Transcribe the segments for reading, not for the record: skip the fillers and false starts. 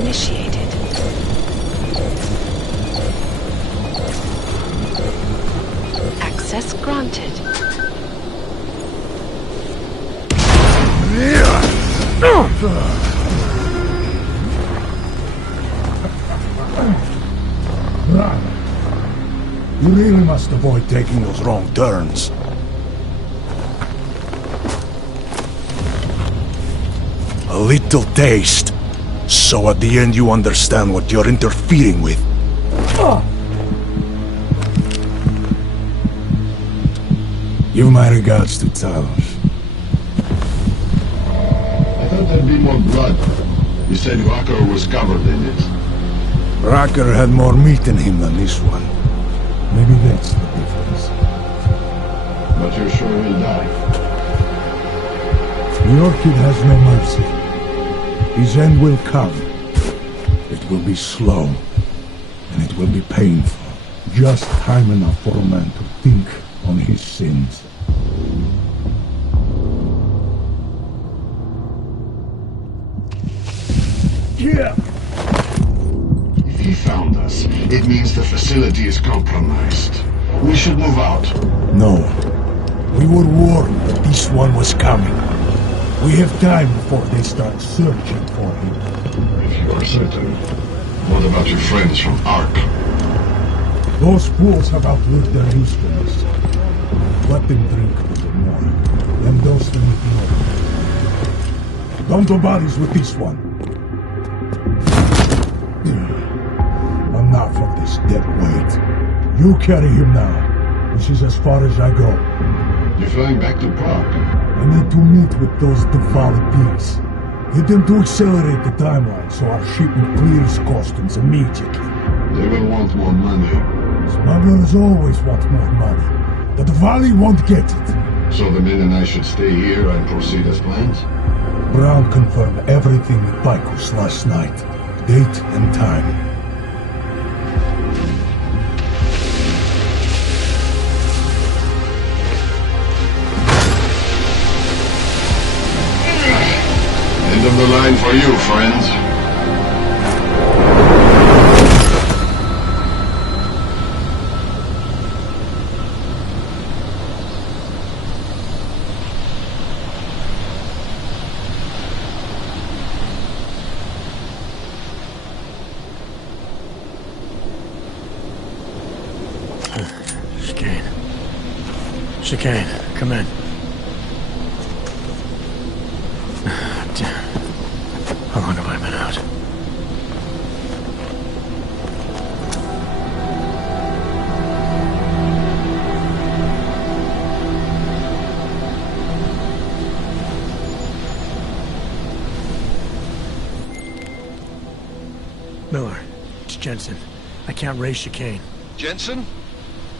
initiated. Access granted. You really must avoid taking those wrong turns. A little taste, so at the end you understand what you're interfering with. Give my regards to Talos. I thought there'd be more blood. You said Walker was covered in it. Racker had more meat in him than this one. Maybe that's the difference. But you're sure he'll die? The Orchid has no mercy. His end will come. It will be slow, and it will be painful. Just time enough for a man to think on his sins. Yeah! If he found us, it means the facility is compromised. We should move out. No. We were warned that this one was coming. We have time before they start searching for him. If you are certain. What about your friends from Ark? Those fools have outlived their usefulness. Let them drink a little more. Then dose them with more. Don't do bodies with this one. Enough of this dead weight. You carry him now. This is as far as I go. You're flying back to Prague. I need to meet with those devoured pigs. Get them to accelerate the timeline so our shipment clears customs immediately. They will want more money. Smugglers always want more money. But the Valley won't get it. So the men and I should stay here and proceed as planned? Brown confirmed everything with Picos last night. Date and time. End of the line for you, friends. Chicane, come in. How long have I been out? Miller, it's Jensen. I can't raise Chicane. Jensen?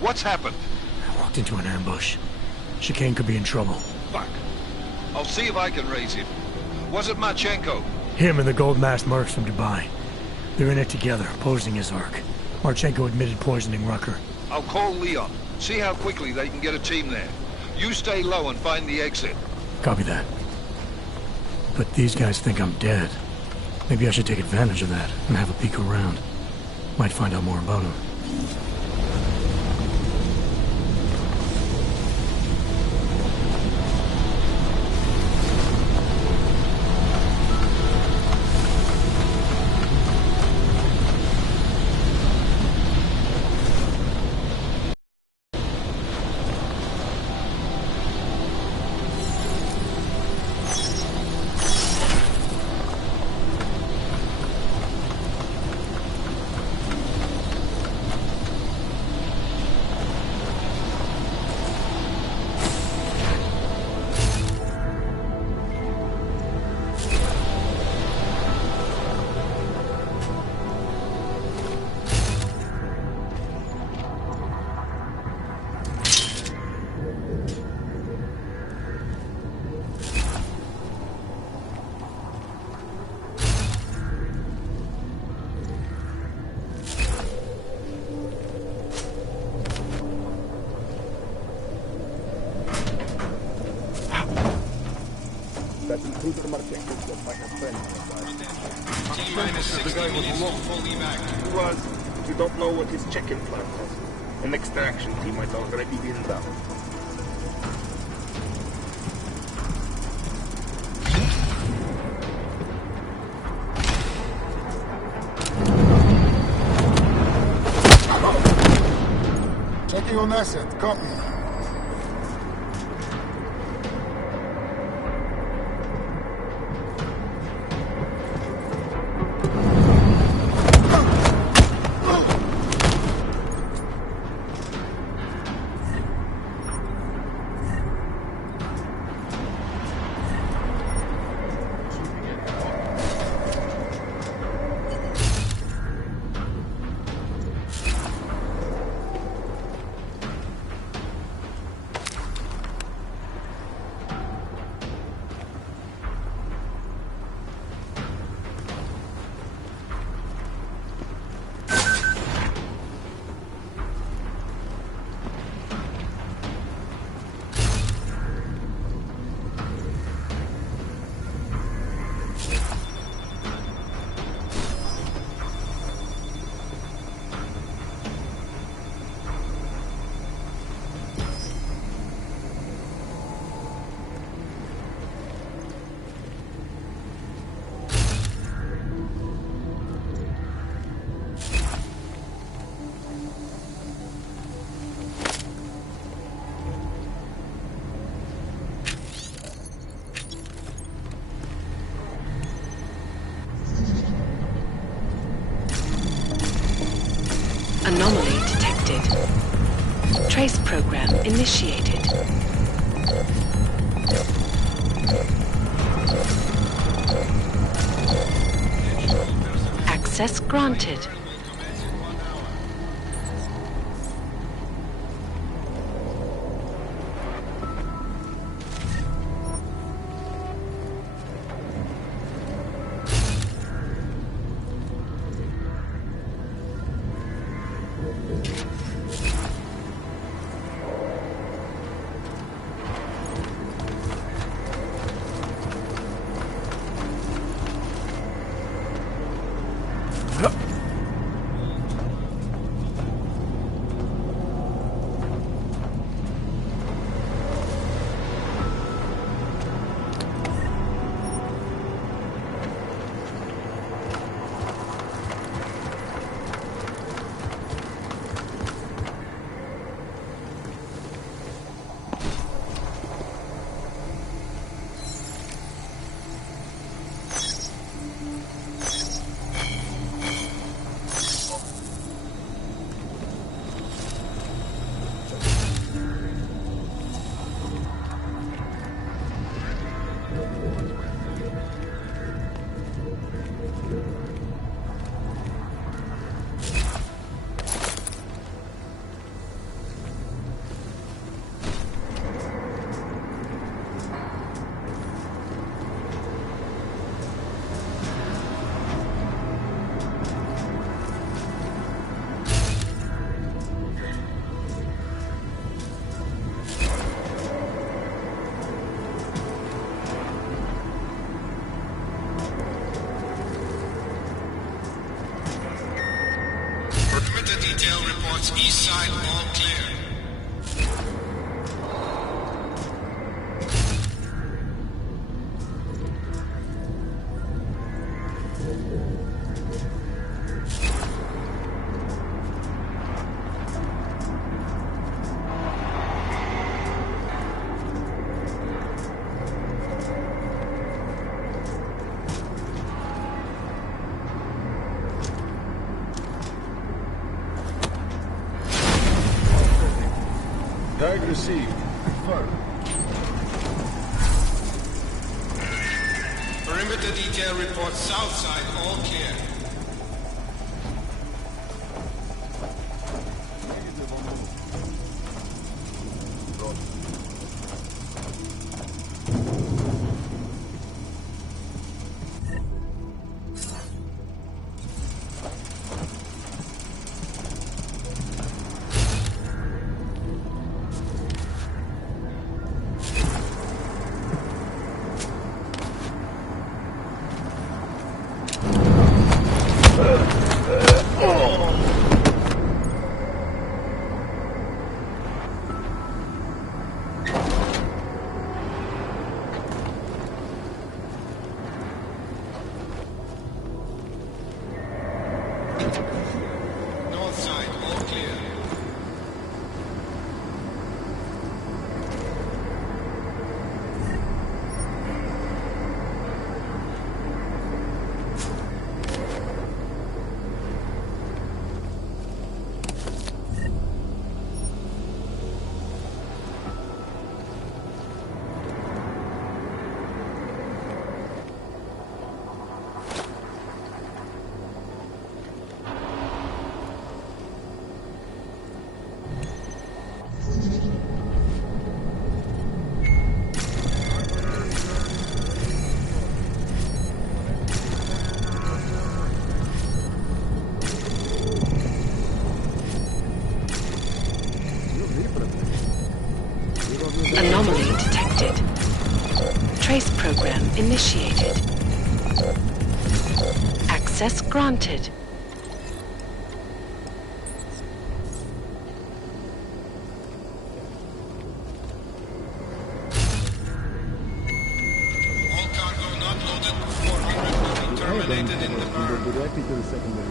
What's happened? I walked into an ambush. Chicane could be in trouble. Fuck. I'll see if I can raise him. Was it Marchenko? Him and the gold-masked mercs from Dubai. They're in it together, opposing his arc. Marchenko admitted poisoning Rucker. I'll call Leon. See how quickly they can get a team there. You stay low and find the exit. Copy that. But these guys think I'm dead. Maybe I should take advantage of that and have a peek around. Might find out more about him. That intruder Marchenko was my friend. The guy was alone. He was. We don't know what his check-in plan was. An extraction team might already be in down. Checking on asset. Copy. Anomaly detected. Trace program initiated. Access granted. Detail reports east side all clear. Tag received. Confirm. Perimeter detail reports south side all clear. North side, all clear. Anomaly detected. Trace program initiated. Access granted. All cargo not loaded. 400 will be terminated in the burn. Directly to the secondary.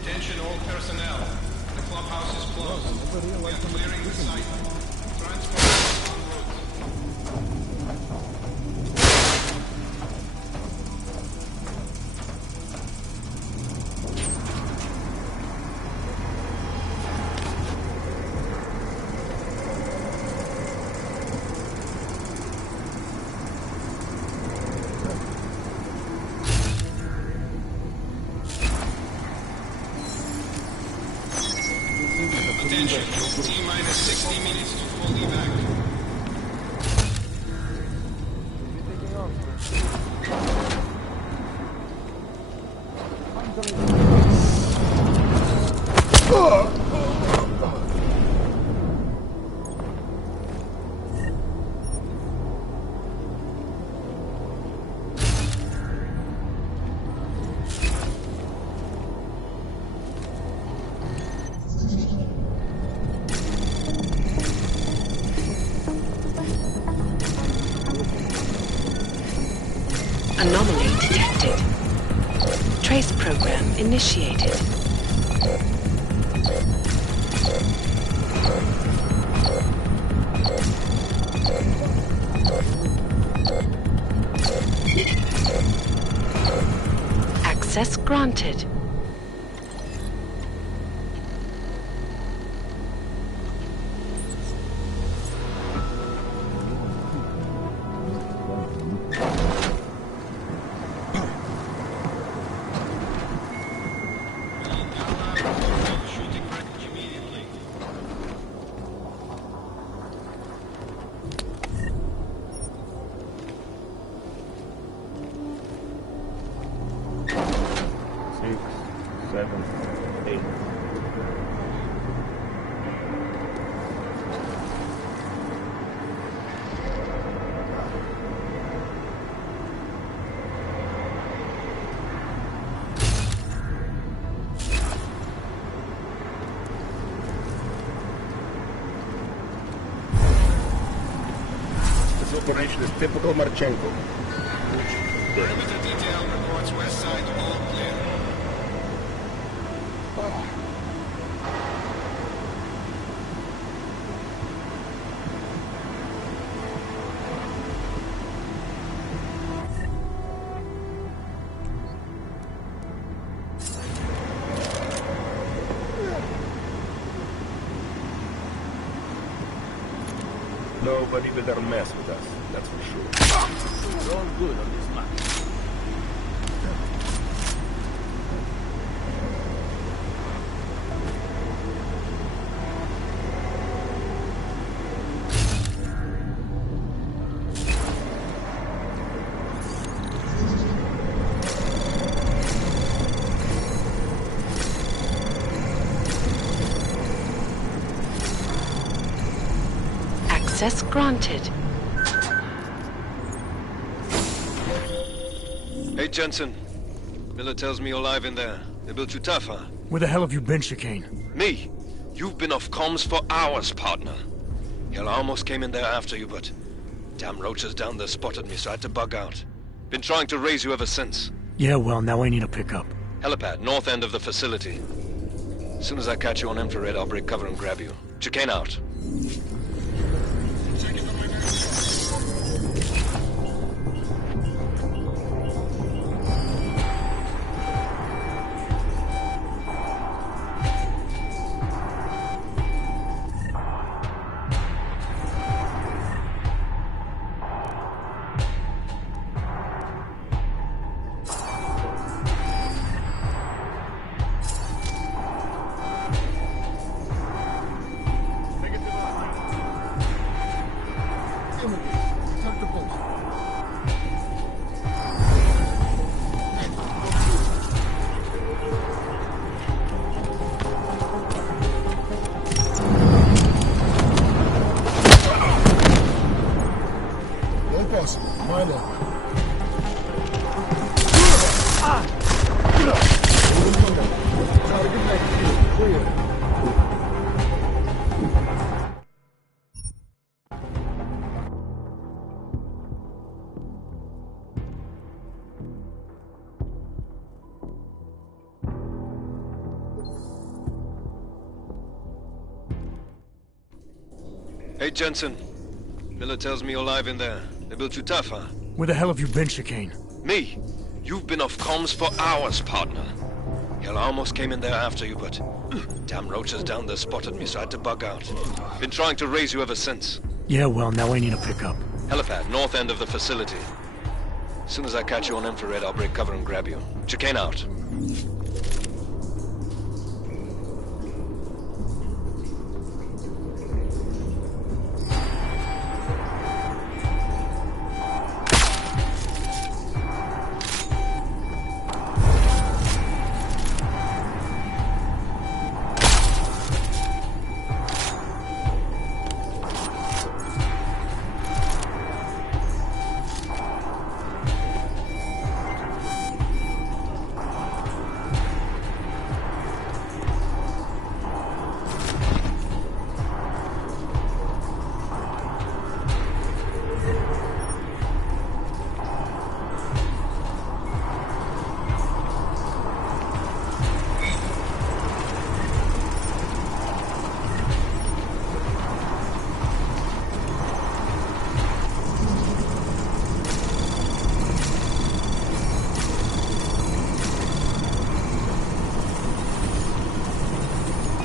Attention all personnel. The clubhouse is closed. We are clearing the site. Transport is en route. Attention. T-minus 60 minutes to full evac. Anomaly detected. Trace program initiated. Access granted. Shooting range immediately. Six, seven, eight. This operation is typical Marchenko. Perimeter detail reports west side all clear. Nobody better mess with us, that's for sure. We're all good on this map. Access granted. Hey, Jensen. Miller tells me you're alive in there. They built you tough, huh? Where the hell have you been, Chicane? Me? You've been off comms for hours, partner. Hell, I almost came in there after you, but... damn roaches down there spotted me, so I had to bug out. Been trying to raise you ever since. Yeah, well, now I need a pickup. Helipad, north end of the facility. As soon as I catch you on infrared, I'll break cover and grab you. Chicane out. Hey, Jensen. Miller tells me you're alive in there. They built you tough, huh? Where the hell have you been, Chicane? Me? You've been off comms for hours, partner. Hell, I almost came in there after you, but... damn roaches down there spotted me, so I had to bug out. Been trying to raise you ever since. Yeah, well, now I need a pickup. Helipad, north end of the facility. As soon as I catch you on infrared, I'll break cover and grab you. Chicane out.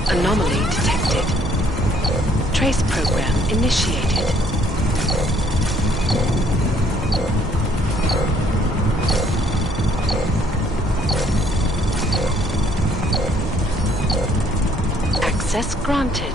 Anomaly detected. Trace program initiated. Access granted.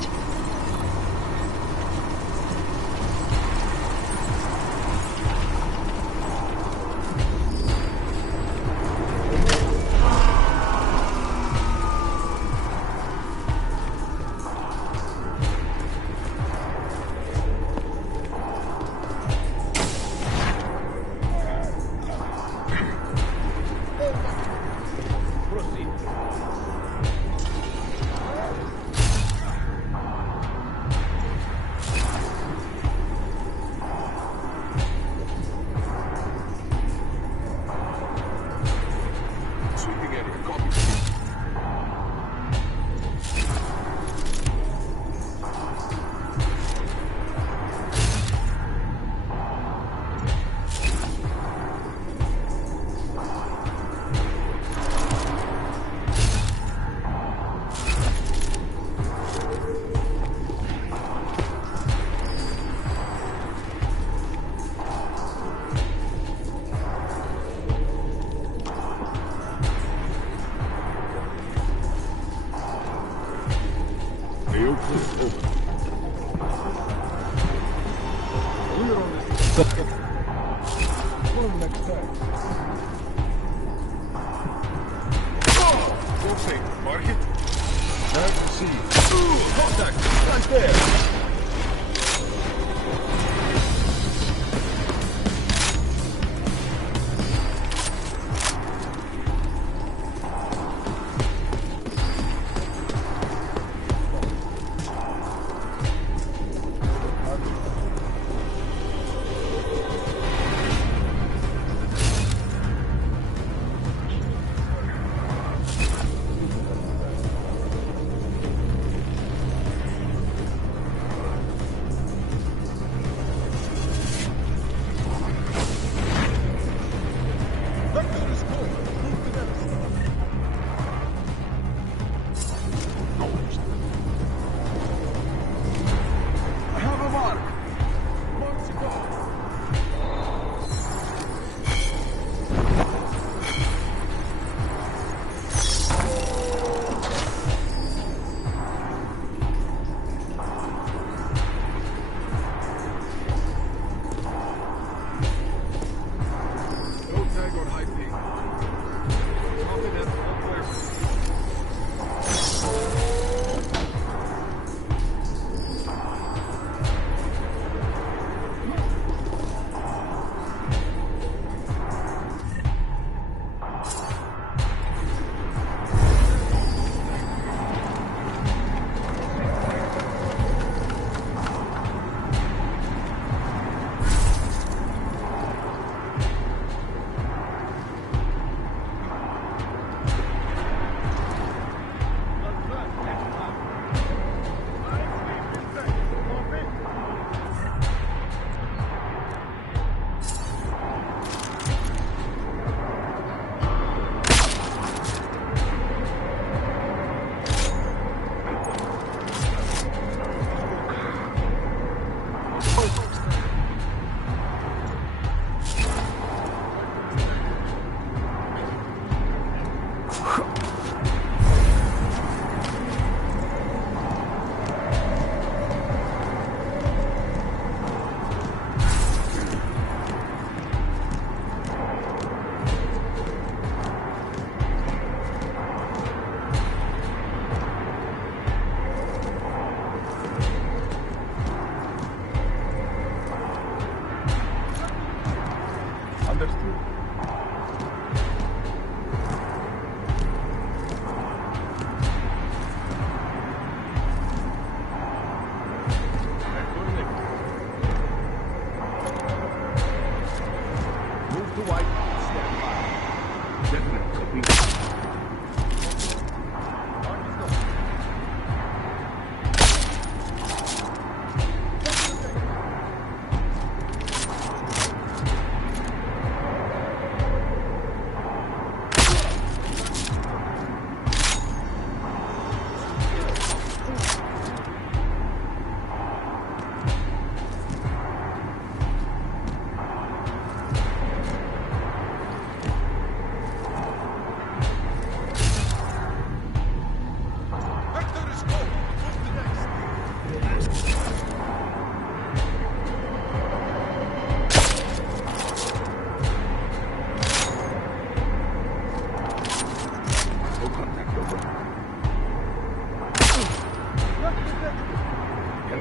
Can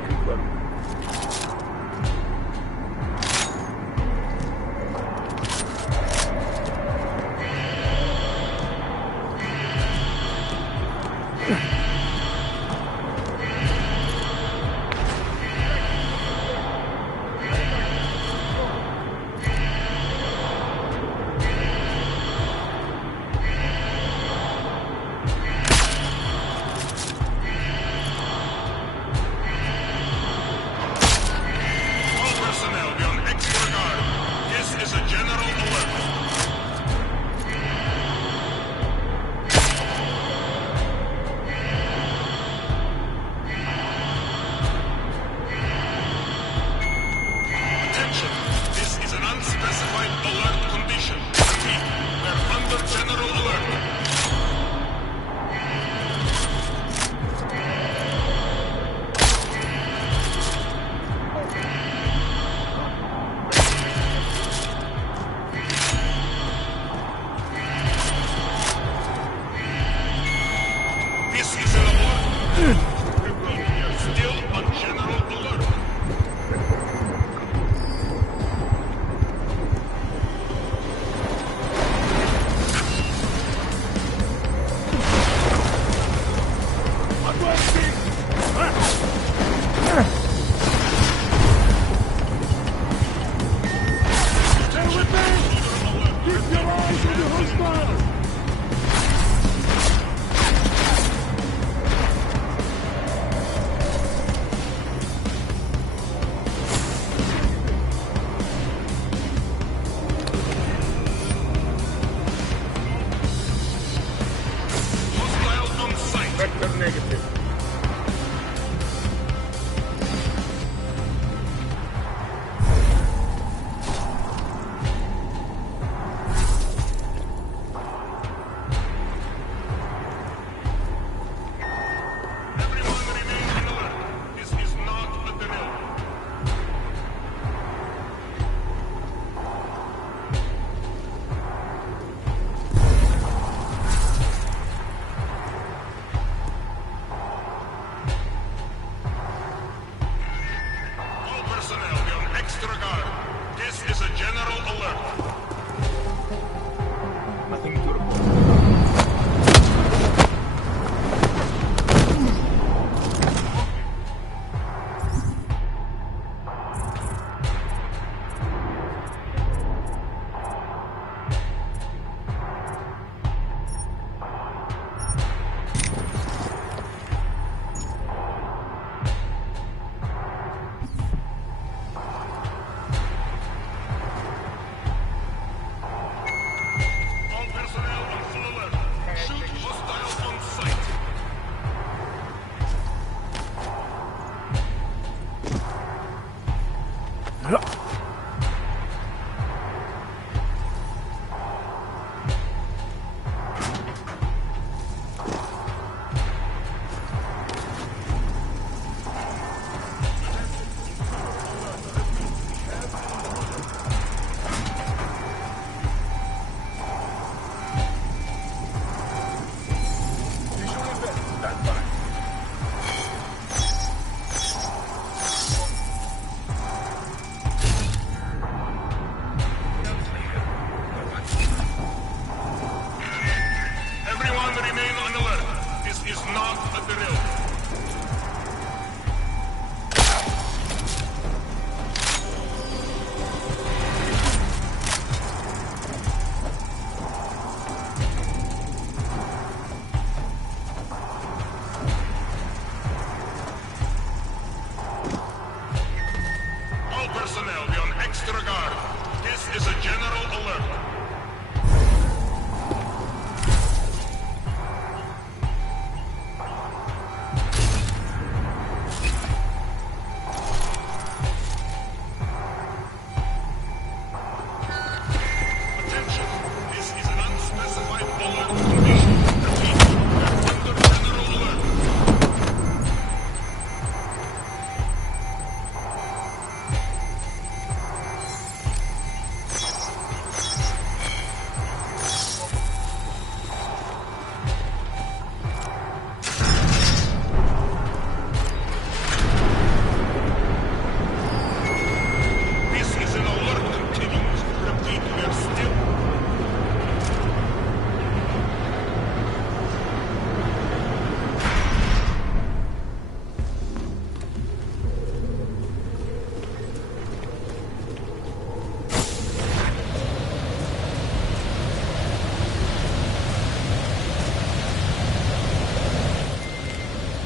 confirm.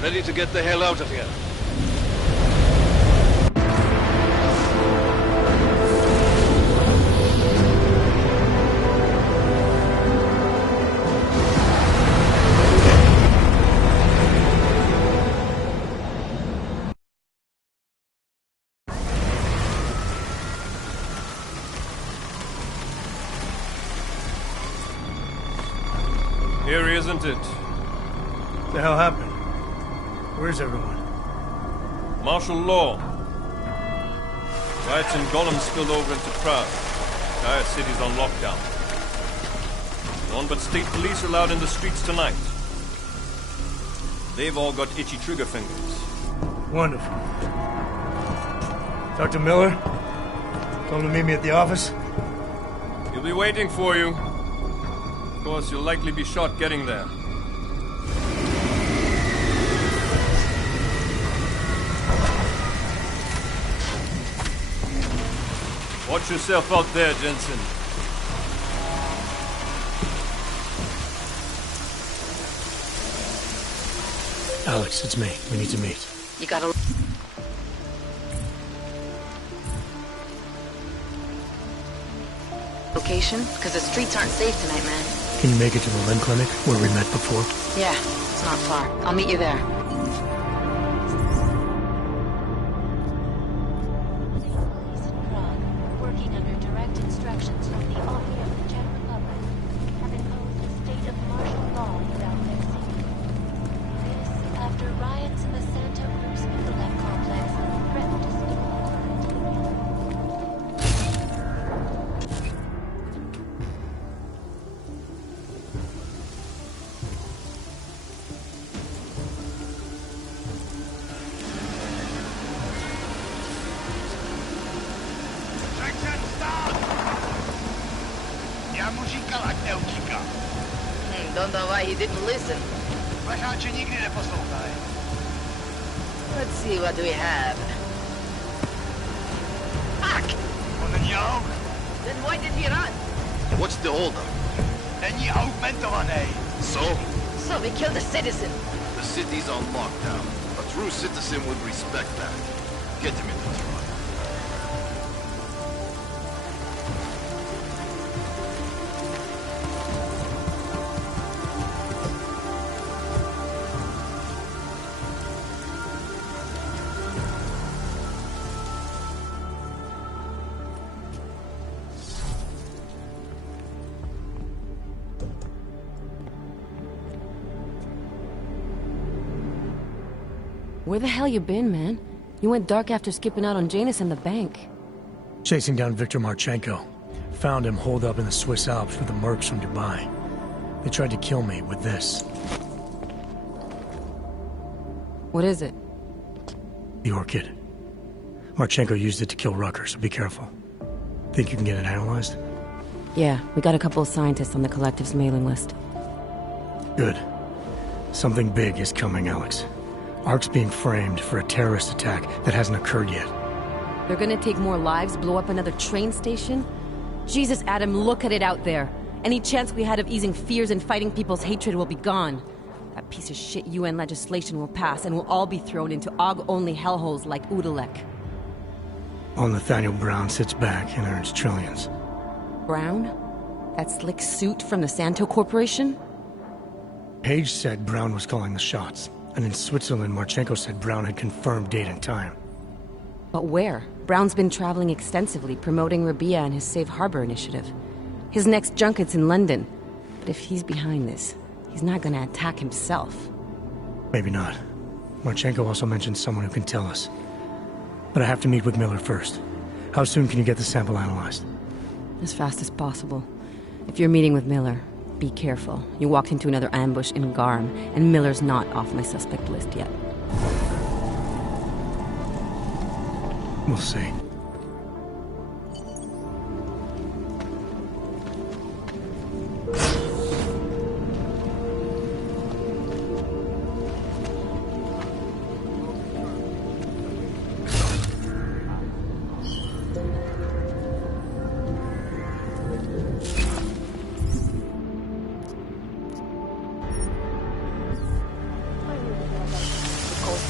Ready to get the hell out of here. Eerie, isn't it? What the hell happened? Where's everyone? Martial law. Riots in Gollum spilled over into Prague. Entire city's on lockdown. None but state police are allowed in the streets tonight. They've all got itchy trigger fingers. Wonderful. Dr. Miller? Tell him to meet me at the office? He'll be waiting for you. Of course, you'll likely be shot getting there. Watch yourself out there, Jensen. Alex, it's me. We need to meet. You gotta... Location? Because the streets aren't safe tonight, man. Can you make it to the Limb Clinic, where we met before? Yeah, it's not far. I'll meet you there. Working under direct instructions from the Army of the Czech Republic, have imposed a state of martial law throughout their city. This after riots in the Santa Cruz Udalek complex threatened to spill over into the region. Don't know why he didn't listen. Let's see, what do we have? Fuck! Then why did he run? What's the holdup? So? So we killed a citizen. The city's on lockdown. A true citizen would respect that. Get him in the truck. Where the hell you been, man? You went dark after skipping out on Janus and the bank. Chasing down Viktor Marchenko. Found him holed up in the Swiss Alps with the mercs from Dubai. They tried to kill me with this. What is it? The orchid. Marchenko used it to kill Rucker, so be careful. Think you can get it analyzed? Yeah, we got a couple of scientists on the Collective's mailing list. Good. Something big is coming, Alex. Ark's being framed for a terrorist attack that hasn't occurred yet. They're gonna take more lives, blow up another train station? Jesus, Adam, look at it out there. Any chance we had of easing fears and fighting people's hatred will be gone. That piece of shit UN legislation will pass, and we'll all be thrown into AUG-only hellholes like Udalek. All Nathaniel Brown sits back and earns trillions. Brown? That slick suit from the Santo Corporation? Page said Brown was calling the shots. And in Switzerland, Marchenko said Brown had confirmed date and time. But where? Brown's been traveling extensively, promoting Rabia and his Safe Harbor initiative. His next junket's in London. But if he's behind this, he's not gonna attack himself. Maybe not. Marchenko also mentioned someone who can tell us. But I have to meet with Miller first. How soon can you get the sample analyzed? As fast as possible. If you're meeting with Miller, be careful. You walked into another ambush in Garm, and Miller's not off my suspect list yet. We'll see.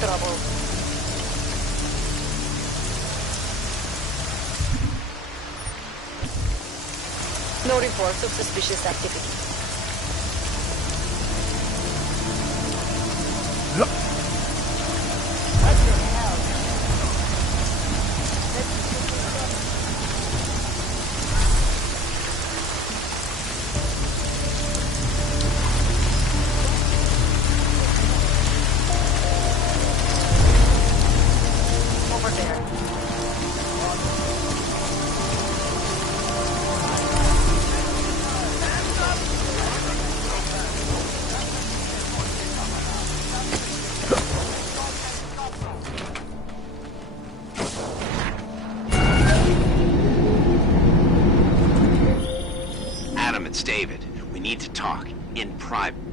trouble. No reports of suspicious activity.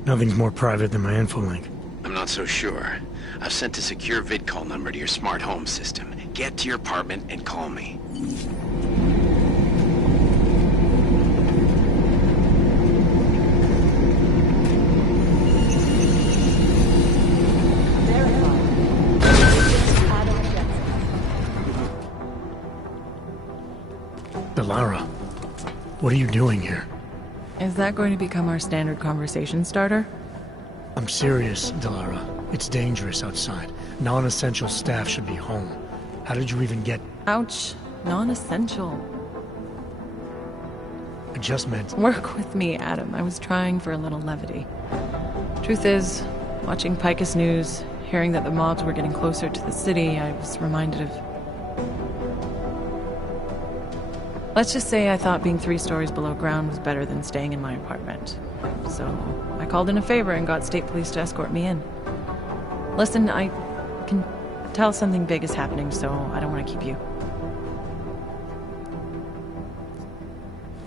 Nothing's more private than my info link. I'm not so sure. I've sent a secure vid-call number to your smart home system. Get to your apartment and call me. Delara, what are you doing here? Is that going to become our standard conversation starter? I'm serious, Delara. It's dangerous outside. Non-essential staff should be home. How did you even get... Ouch. Non-essential. I just meant... Work with me, Adam. I was trying for a little levity. Truth is, watching Picus News, hearing that the mobs were getting closer to the city, I was reminded of... Let's just say I thought being 3 stories below ground was better than staying in my apartment. So, I called in a favor and got state police to escort me in. Listen, I can tell something big is happening, so I don't want to keep you.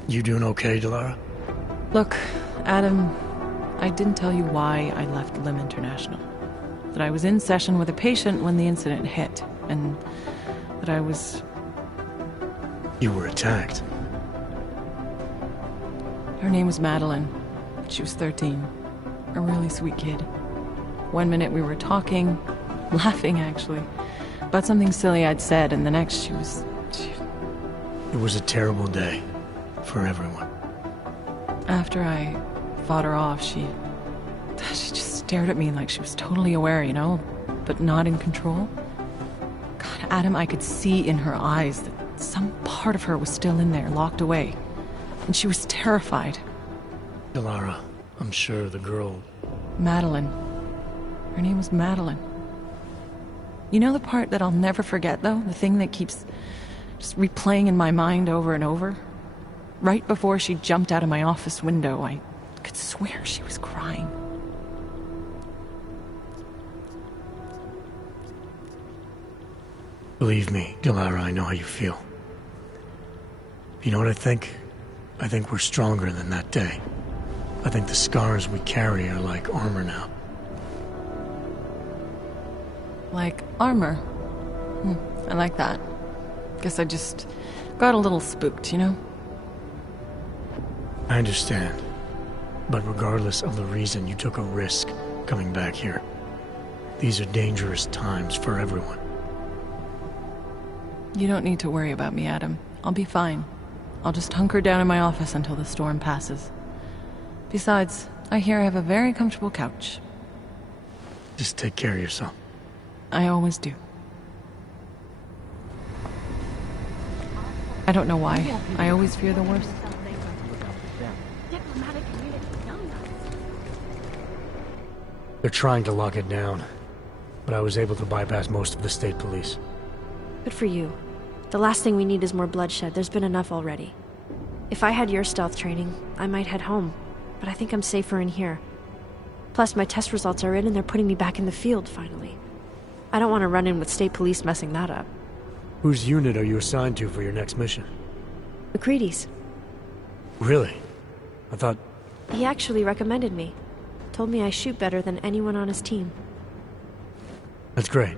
You doing okay, Delara? Look, Adam, I didn't tell you why I left Lim International. That I was in session with a patient when the incident hit, and that I was... You were attacked. Her name was Madeline. She was 13. A really sweet kid. One minute we were talking, laughing actually, about something silly I'd said, and the next she was... It was a terrible day for everyone. After I fought her off, she just stared at me like she was totally aware, you know, but not in control. God, Adam, I could see in her eyes that some part of her was still in there, locked away. And she was terrified. Delara, I'm sure the girl... Madeline. Her name was Madeline. You know the part that I'll never forget, though? The thing that keeps just replaying in my mind over and over? Right before she jumped out of my office window, I could swear she was crying. Believe me, Delara, I know how you feel. You know what I think? I think we're stronger than that day. I think the scars we carry are like armor now. Like armor? I like that. Guess I just got a little spooked, you know? I understand. But regardless of the reason, you took a risk coming back here. These are dangerous times for everyone. You don't need to worry about me, Adam. I'll be fine. I'll just hunker down in my office until the storm passes. Besides, I hear I have a very comfortable couch. Just take care of yourself. I always do. I don't know why. I always fear the worst. They're trying to lock it down, but I was able to bypass most of the state police. Good for you. The last thing we need is more bloodshed. There's been enough already. If I had your stealth training, I might head home, but I think I'm safer in here. Plus, my test results are in and they're putting me back in the field, finally. I don't want to run in with state police messing that up. Whose unit are you assigned to for your next mission? McCready's. Really? I thought... He actually recommended me. Told me I shoot better than anyone on his team. That's great.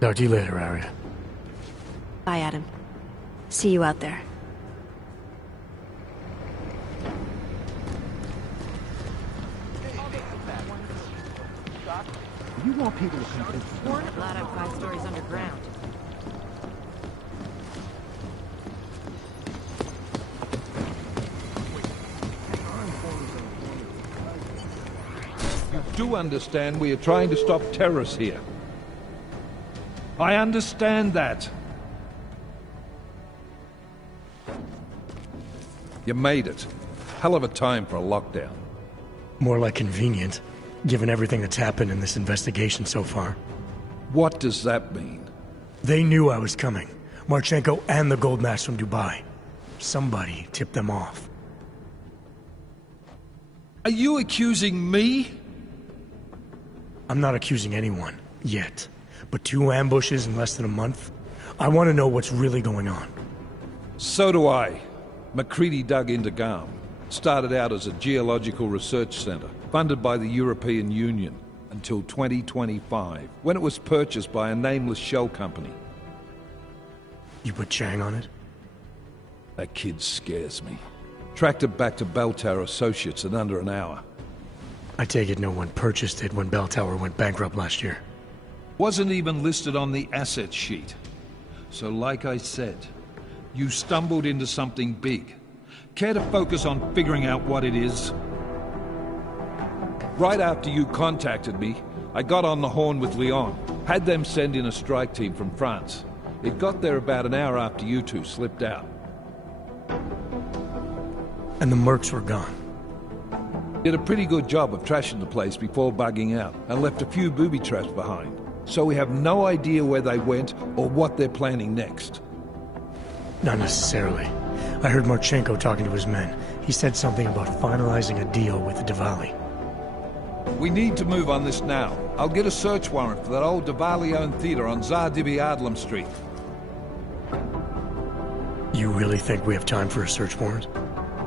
Talk to you later, Aria. Bye, Adam. See you out there. You want people to come in. Glad I'm 5 stories underground. You do understand we are trying to stop terrorists here. I understand that. You made it. Hell of a time for a lockdown. More like convenient, given everything that's happened in this investigation so far. What does that mean? They knew I was coming. Marchenko and the gold mask from Dubai. Somebody tipped them off. Are you accusing me? I'm not accusing anyone, yet. But 2 ambushes in less than a month? I want to know what's really going on. So do I. McCready dug into Garm. Started out as a geological research center, funded by the European Union, until 2025, when it was purchased by a nameless shell company. You put Chang on it? That kid scares me. Tracked it back to Bell Tower Associates in under an hour. I take it no one purchased it when Bell Tower went bankrupt last year. Wasn't even listed on the asset sheet. So like I said, you stumbled into something big. Care to focus on figuring out what it is? Right after you contacted me, I got on the horn with Lyon. Had them send in a strike team from France. It got there about an hour after you two slipped out. And the mercs were gone. Did a pretty good job of trashing the place before bugging out, and left a few booby traps behind. So we have no idea where they went or what they're planning next. Not necessarily. I heard Marchenko talking to his men. He said something about finalizing a deal with Diwali. We need to move on this now. I'll get a search warrant for that old Diwali-owned theater on Zardibi Adlam Street. You really think we have time for a search warrant?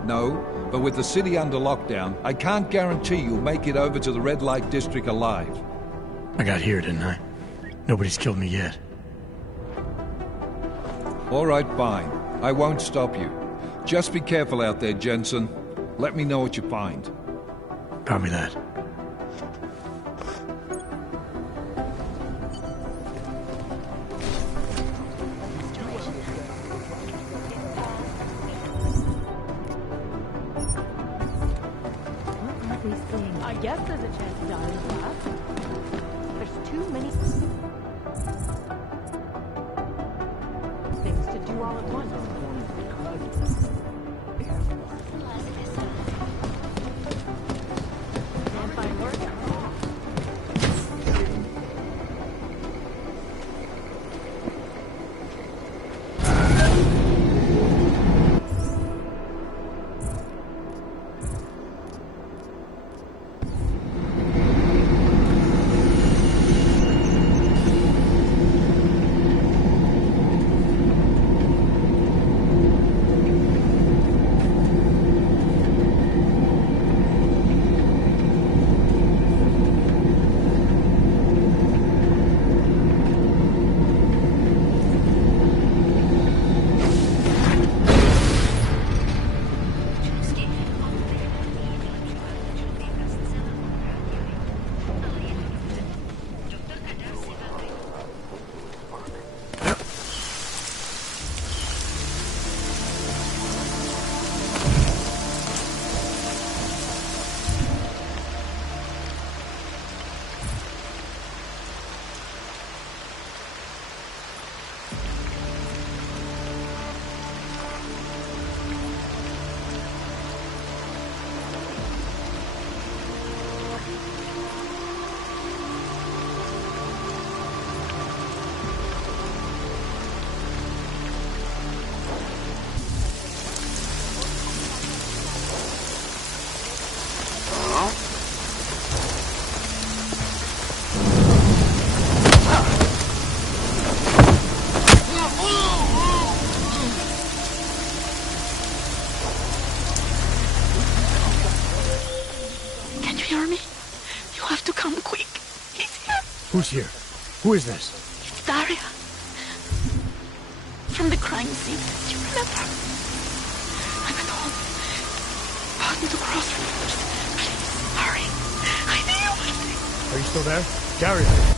No, but with the city under lockdown, I can't guarantee you'll make it over to the red light district alive. I got here, didn't I? Nobody's killed me yet. All right, fine. I won't stop you. Just be careful out there, Jensen. Let me know what you find. Copy that. I guess there's a chance to die in class. There's too many things to do all at once. Stand by work. Who's here? Who is this? It's Daria. From the crime scene. Do you remember? I'm at home. Pardon the cross rivers. Please, hurry. I need you. Are you still there? Carry it.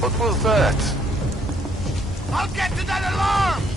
What was that? I'll get to that alarm!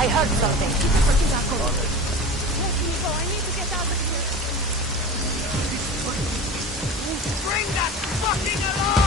I heard something. Let me go. I need to get out of here. Bring that fucking alarm!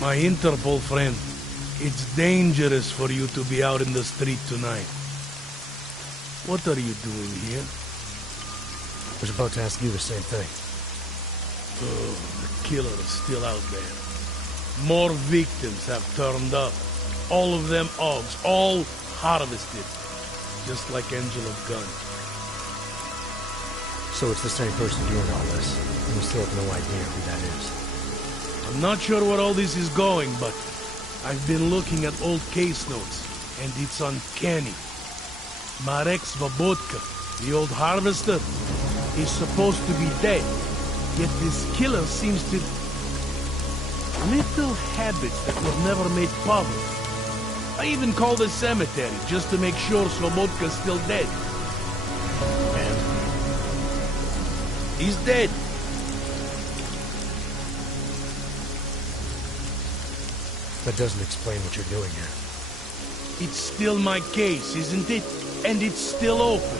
My Interpol friend, it's dangerous for you to be out in the street tonight. What are you doing here? I was about to ask you the same thing. Oh, the killer is still out there. More victims have turned up. All of them Augs, all harvested. Just like Angela Gunn. So it's the same person doing all this, and we still have no idea who that is. I'm not sure where all this is going, but I've been looking at old case notes, and it's uncanny. Marek Svobotka, the old harvester, is supposed to be dead, yet this killer seems to... little habits that were never made public. I even called the cemetery just to make sure Svobodka's still dead. And? He's dead. That doesn't explain what you're doing here. It's still my case, isn't it? And it's still open.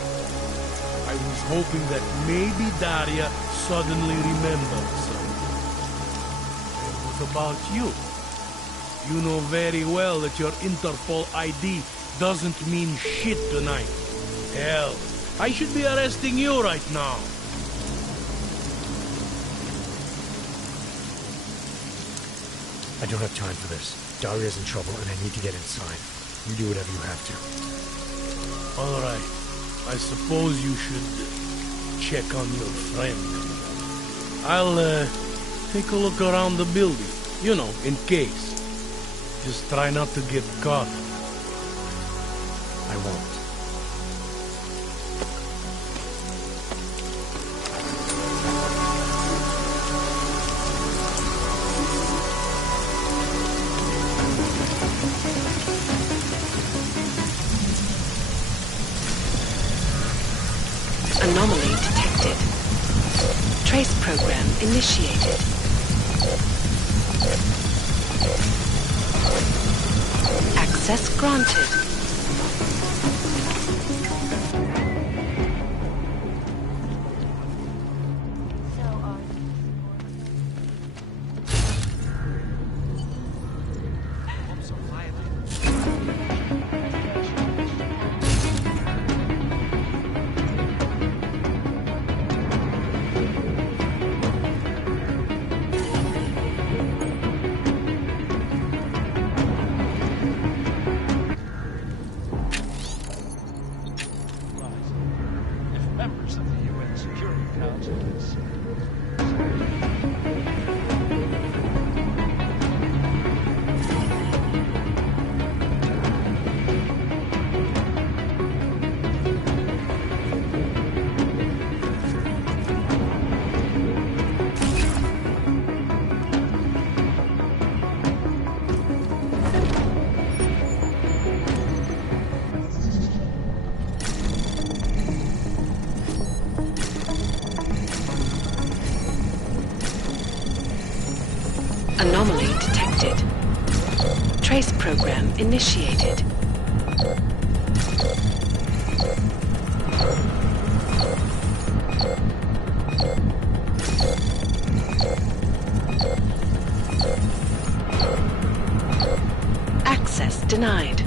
I was hoping that maybe Daria suddenly remembered something. And what about you? You know very well that your Interpol ID doesn't mean shit tonight. Hell, I should be arresting you right now. I don't have time for this. Daria's in trouble and I need to get inside. You do whatever you have to. All right. I suppose you should check on your friend. I'll take a look around the building. You know, in case. Just try not to get caught. I won't. Anomaly detected. Trace program initiated. Access granted. Anomaly detected. Trace program initiated. Access denied.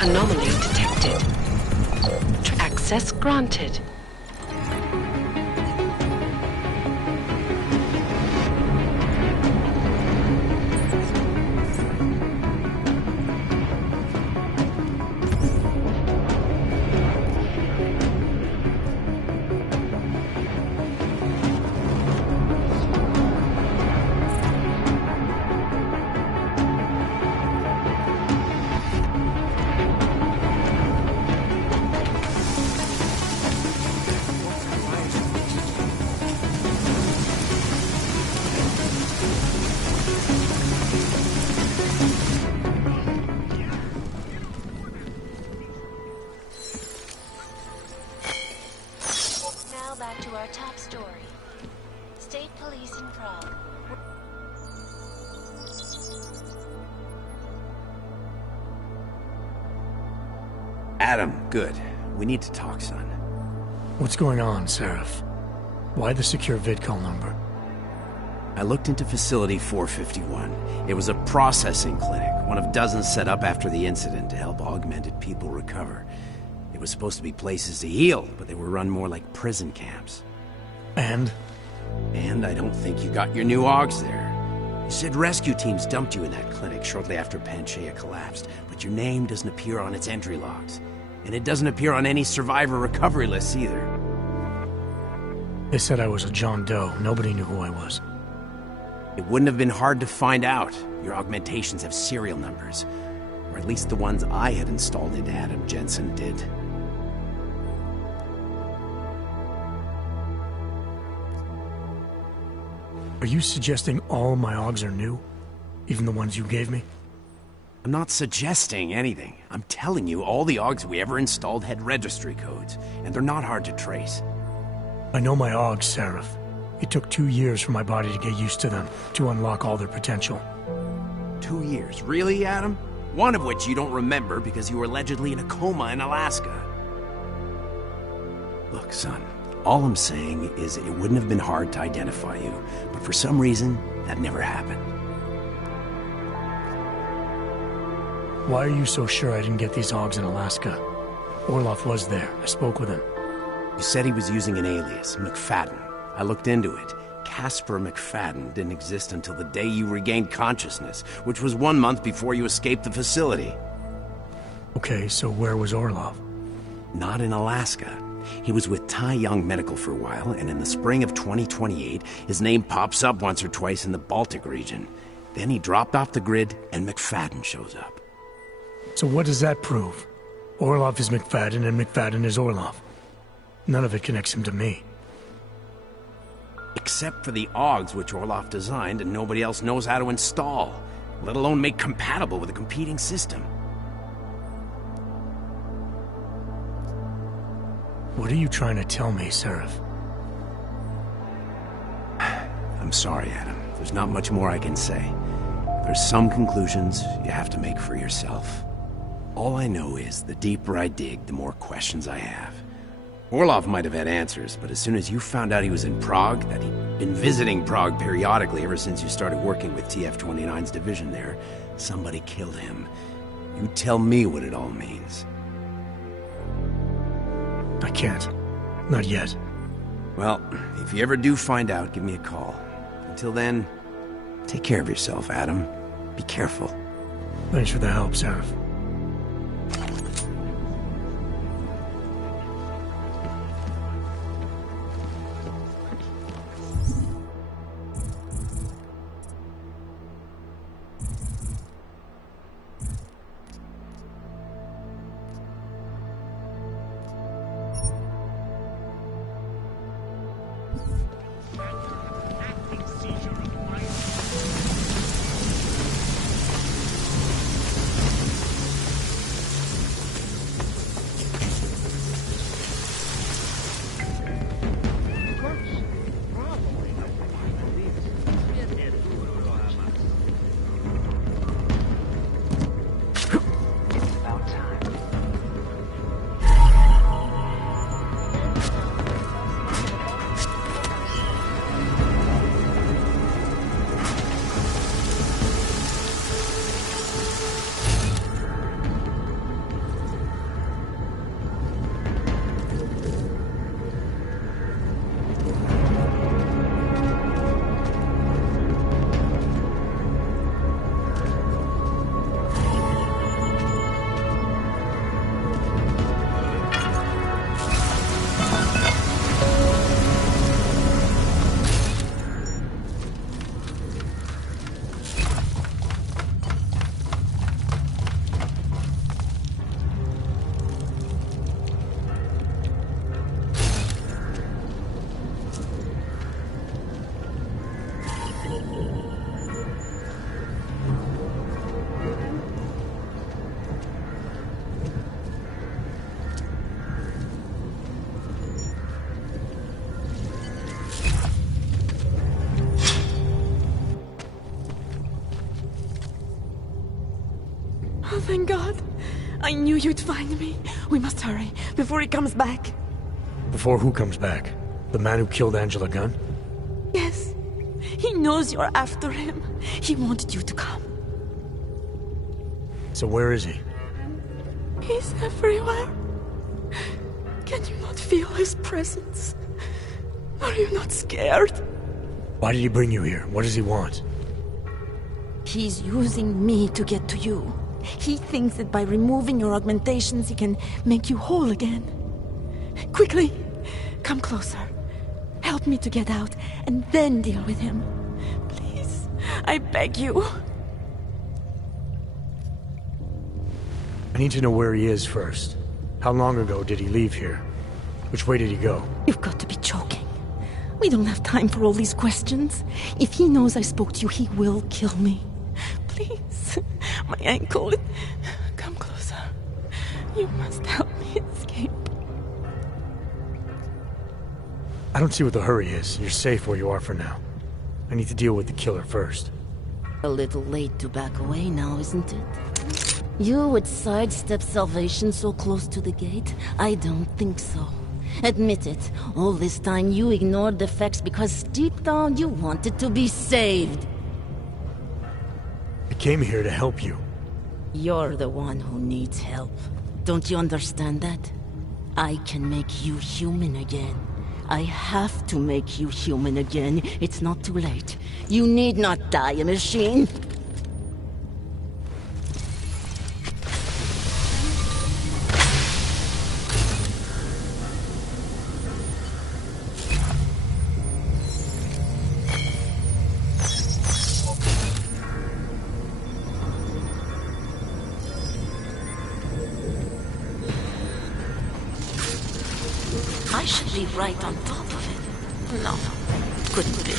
Anomaly detected. Access granted. Adam, good. We need to talk, son. What's going on, Seraph? Why the secure vidcall number? I looked into Facility 451. It was a processing clinic, one of dozens set up after the incident to help augmented people recover. It was supposed to be places to heal, but they were run more like prison camps. And? And I don't think you got your new augs there. You said rescue teams dumped you in that clinic shortly after Panchaea collapsed, but your name doesn't appear on its entry logs. And it doesn't appear on any survivor recovery lists either. They said I was a John Doe. Nobody knew who I was. It wouldn't have been hard to find out. Your augmentations have serial numbers. Or at least the ones I had installed into Adam Jensen did. Are you suggesting all my augs are new? Even the ones you gave me? I'm not suggesting anything. I'm telling you, all the augs we ever installed had registry codes, and they're not hard to trace. I know my augs, Seraph. It took 2 years for my body to get used to them, to unlock all their potential. 2 years? Really, Adam? One of which you don't remember because you were allegedly in a coma in Alaska. Look, son, all I'm saying is it wouldn't have been hard to identify you, but for some reason, that never happened. Why are you so sure I didn't get these augs in Alaska? Orloff was there. I spoke with him. You said he was using an alias, McFadden. I looked into it. Casper McFadden didn't exist until the day you regained consciousness, which was 1 month before you escaped the facility. Okay, so where was Orloff? Not in Alaska. He was with Tai Young Medical for a while, and in the spring of 2028, his name pops up once or twice in the Baltic region. Then he dropped off the grid, and McFadden shows up. So what does that prove? Orloff is McFadden, and McFadden is Orloff. None of it connects him to me. Except for the augs which Orloff designed and nobody else knows how to install, let alone make compatible with a competing system. What are you trying to tell me, Seraph? I'm sorry, Adam. There's not much more I can say. There's some conclusions you have to make for yourself. All I know is the deeper I dig, the more questions I have. Orloff might have had answers, but as soon as you found out he was in Prague, that he'd been visiting Prague periodically ever since you started working with TF-29's division there, somebody killed him. You tell me what it all means. I can't. Not yet. Well, if you ever do find out, give me a call. Until then, take care of yourself, Adam. Be careful. Thanks for the help, Seraph. Oh, thank God. I knew you'd find me. We must hurry, before he comes back. Before who comes back? The man who killed Angela Gunn? Yes. He knows you're after him. He wanted you to come. So where is he? He's everywhere. Can you not feel his presence? Are you not scared? Why did he bring you here? What does he want? He's using me to get to you. He thinks that by removing your augmentations, he can make you whole again. Quickly, come closer. Help me to get out, and then deal with him. Please, I beg you. I need to know where he is first. How long ago did he leave here? Which way did he go? You've got to be joking. We don't have time for all these questions. If he knows I spoke to you, he will kill me. Please, my ankle. Come closer. You must help me escape. I don't see what the hurry is. You're safe where you are for now. I need to deal with the killer first. A little late to back away now, isn't it? You would sidestep salvation so close to the gate? I don't think so. Admit it, all this time you ignored the facts because deep down you wanted to be saved. I came here to help you. You're the one who needs help. Don't you understand that? I can make you human again. I have to make you human again. It's not too late. You need not die, machine. I should be right on top of it. No, couldn't be.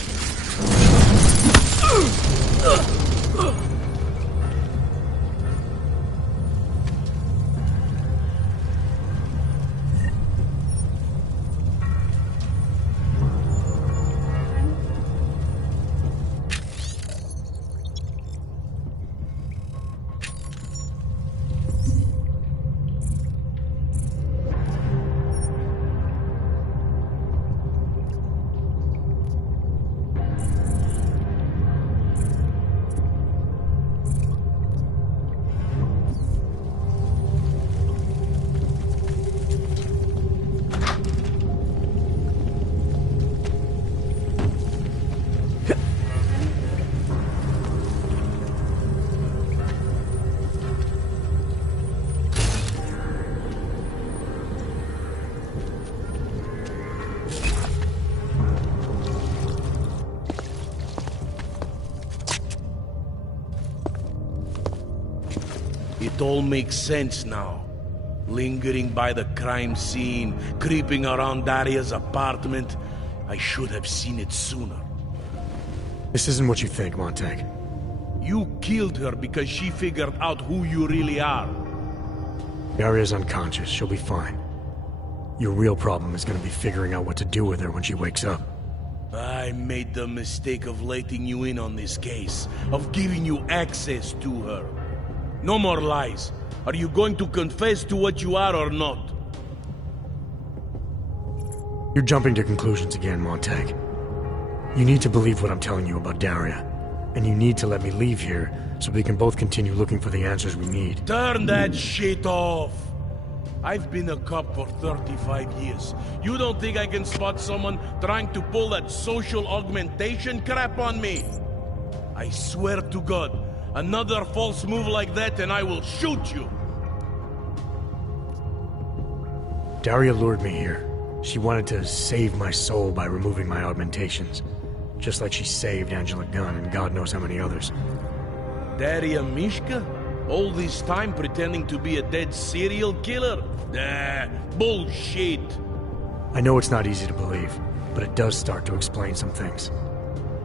It all makes sense now. Lingering by the crime scene, creeping around Daria's apartment. I should have seen it sooner. This isn't what you think, Montag. You killed her because she figured out who you really are. Daria's unconscious. She'll be fine. Your real problem is gonna be figuring out what to do with her when she wakes up. I made the mistake of letting you in on this case, of giving you access to her. No more lies. Are you going to confess to what you are or not? You're jumping to conclusions again, Montag. You need to believe what I'm telling you about Daria. And you need to let me leave here so we can both continue looking for the answers we need. Turn that shit off! I've been a cop for 35 years. You don't think I can spot someone trying to pull that social augmentation crap on me? I swear to God, another false move like that and I will shoot you! Daria lured me here. She wanted to save my soul by removing my augmentations. Just like she saved Angela Gunn and God knows how many others. Daria Mishka? All this time pretending to be a dead serial killer? Nah, bullshit! I know it's not easy to believe, but it does start to explain some things.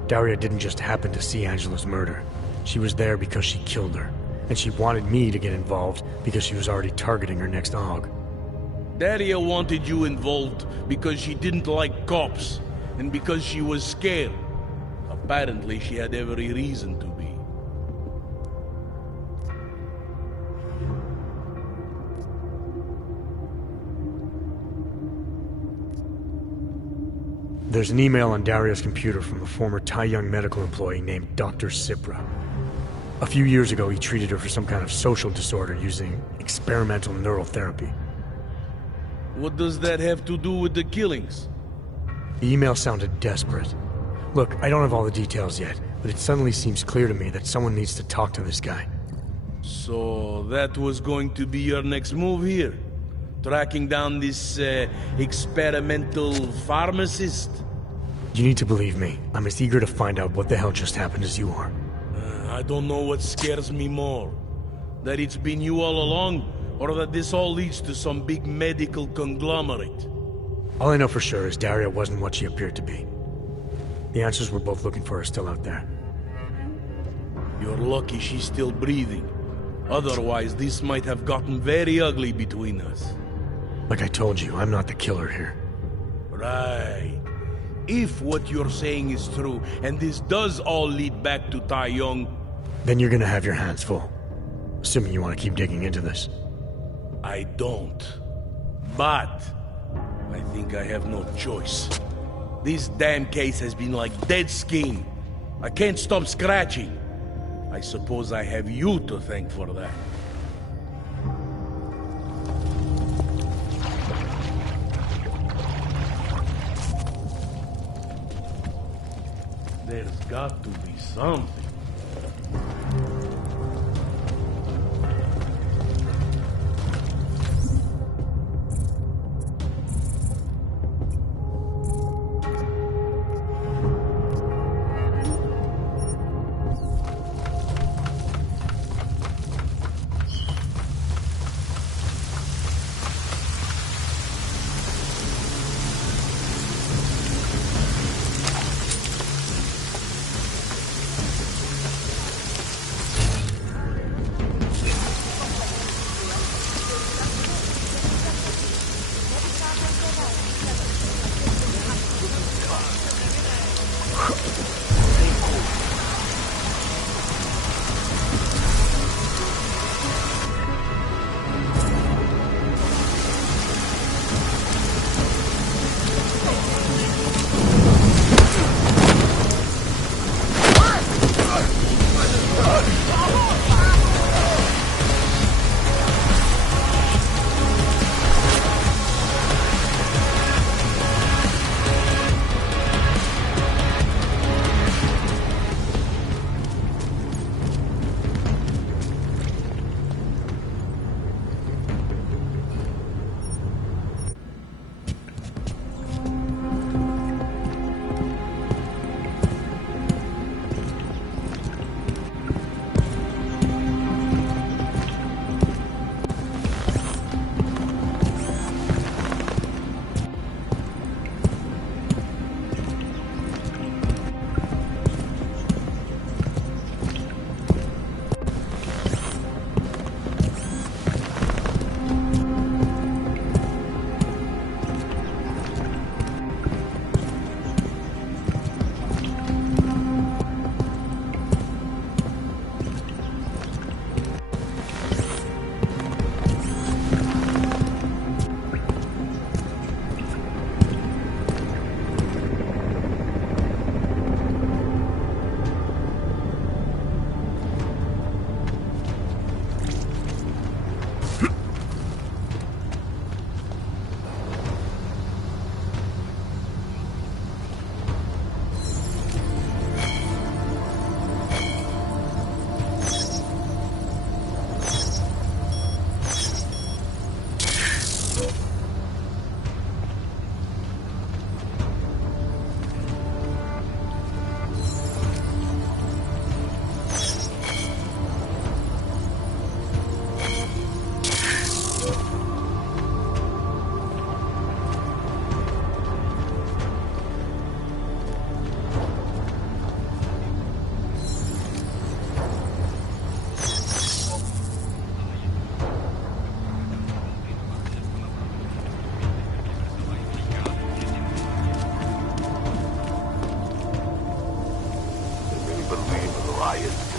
Daria didn't just happen to see Angela's murder. She was there because she killed her, and she wanted me to get involved because she was already targeting her next aug. Daria wanted you involved because she didn't like cops, and because she was scared. Apparently, she had every reason to be. There's an email on Dario's computer from a former Tai Young medical employee named Dr. Cipra. A few years ago, he treated her for some kind of social disorder using experimental neural therapy. What does that have to do with the killings? The email sounded desperate. Look, I don't have all the details yet, but it suddenly seems clear to me that someone needs to talk to this guy. So that was going to be your next move here? Tracking down this experimental pharmacist? You need to believe me. I'm as eager to find out what the hell just happened as you are. I don't know what scares me more. That it's been you all along, or that this all leads to some big medical conglomerate. All I know for sure is Daria wasn't what she appeared to be. The answers we're both looking for are still out there. You're lucky she's still breathing. Otherwise, this might have gotten very ugly between us. Like I told you, I'm not the killer here. Right. If what you're saying is true, and this does all lead back to Tai Young... Then you're gonna have your hands full. Assuming you want to keep digging into this. I don't. But... I think I have no choice. This damn case has been like dead skin. I can't stop scratching. I suppose I have you to thank for that. There's got to be something.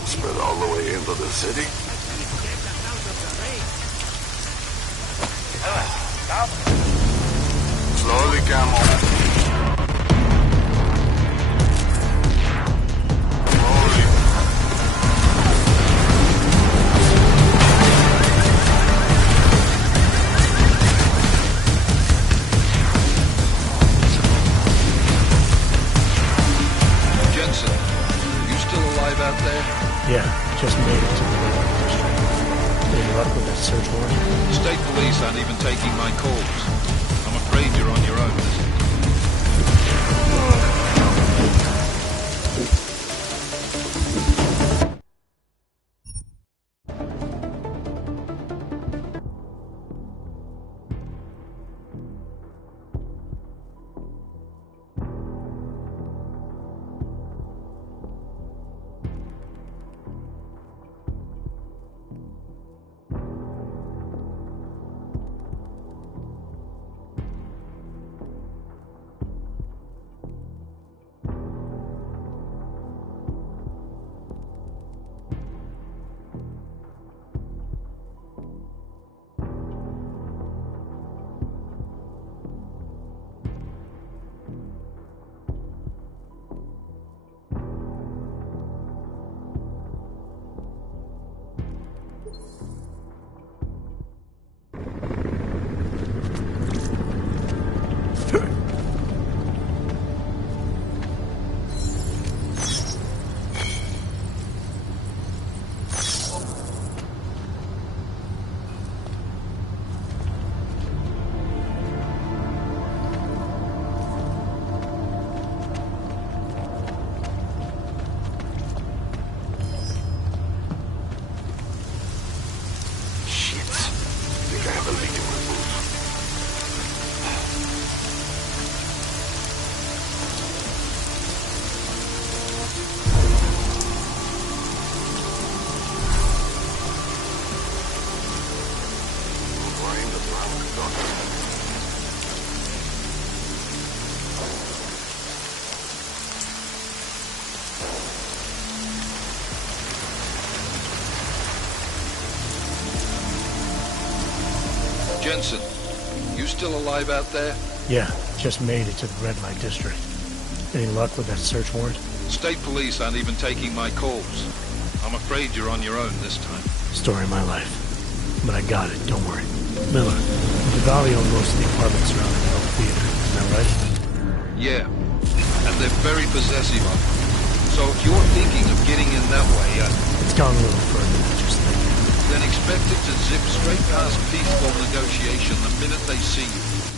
Spread all the way into the city? Slowly, Camel. police aren't even taking my calls. I'm afraid you're on your own. Jensen, you still alive out there? Yeah, just made it to the red light district. Any luck with that search warrant? State police aren't even taking my calls. I'm afraid you're on your own this time. Story of my life. But I got it, don't worry. Miller, the Valley owned most of the apartments surrounding the old theater, isn't that right? Yeah, and they're very possessive of them. So if you're thinking of getting in that way, It's gone a little further than just thinking. then expect it to zip straight past peaceful negotiation the minute they see you.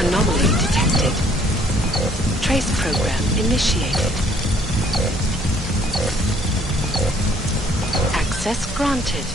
Anomaly detected. Trace program initiated. Access granted.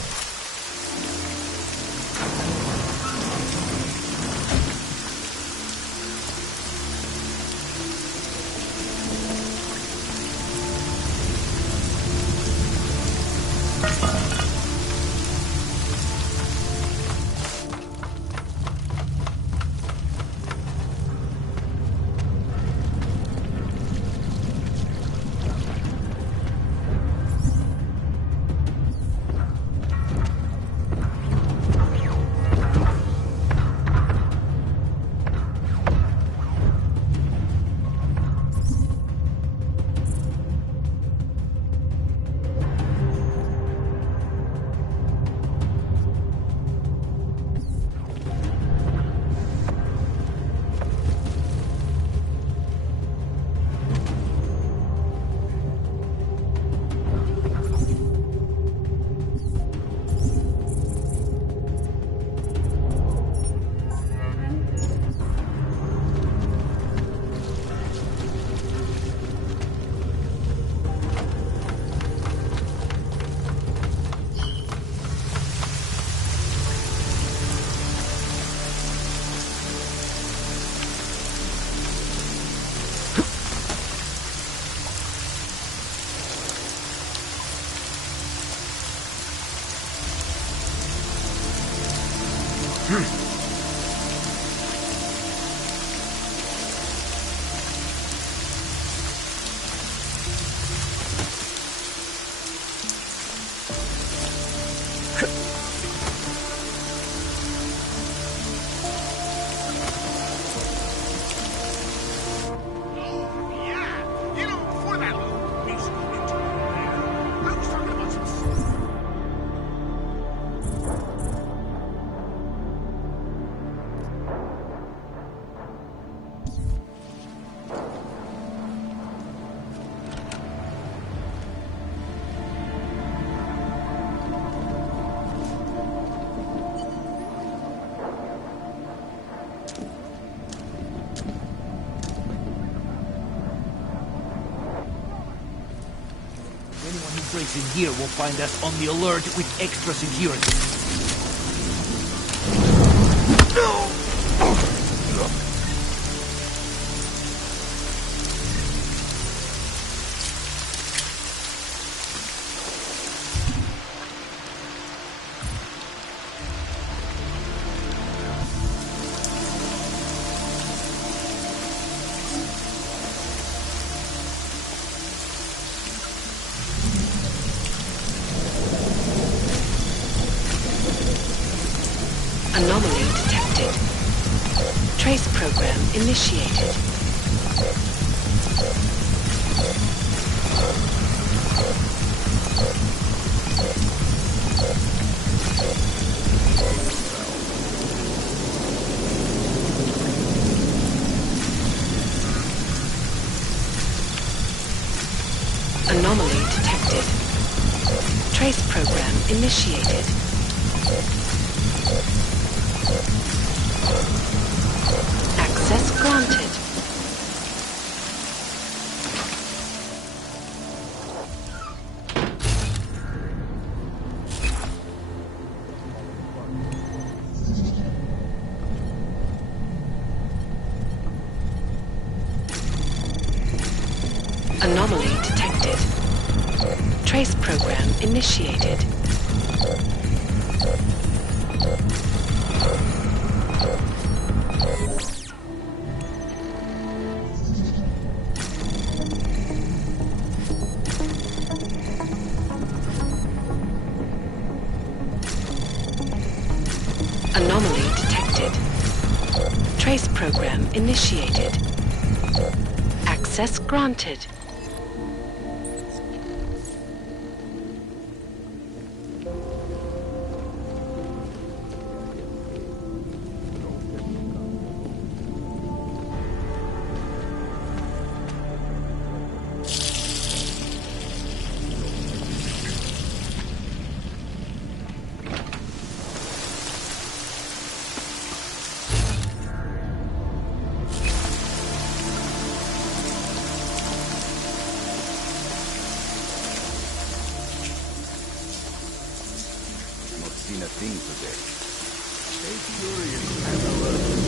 Anyone who breaks in here will find us on the alert with extra security. Anomaly detected. Trace program initiated. Anomaly detected. Trace program initiated. Access granted. Anomaly detected. Trace program initiated. Anomaly detected. Trace program initiated. Access granted. Seen a thing today. Stay curious and alert.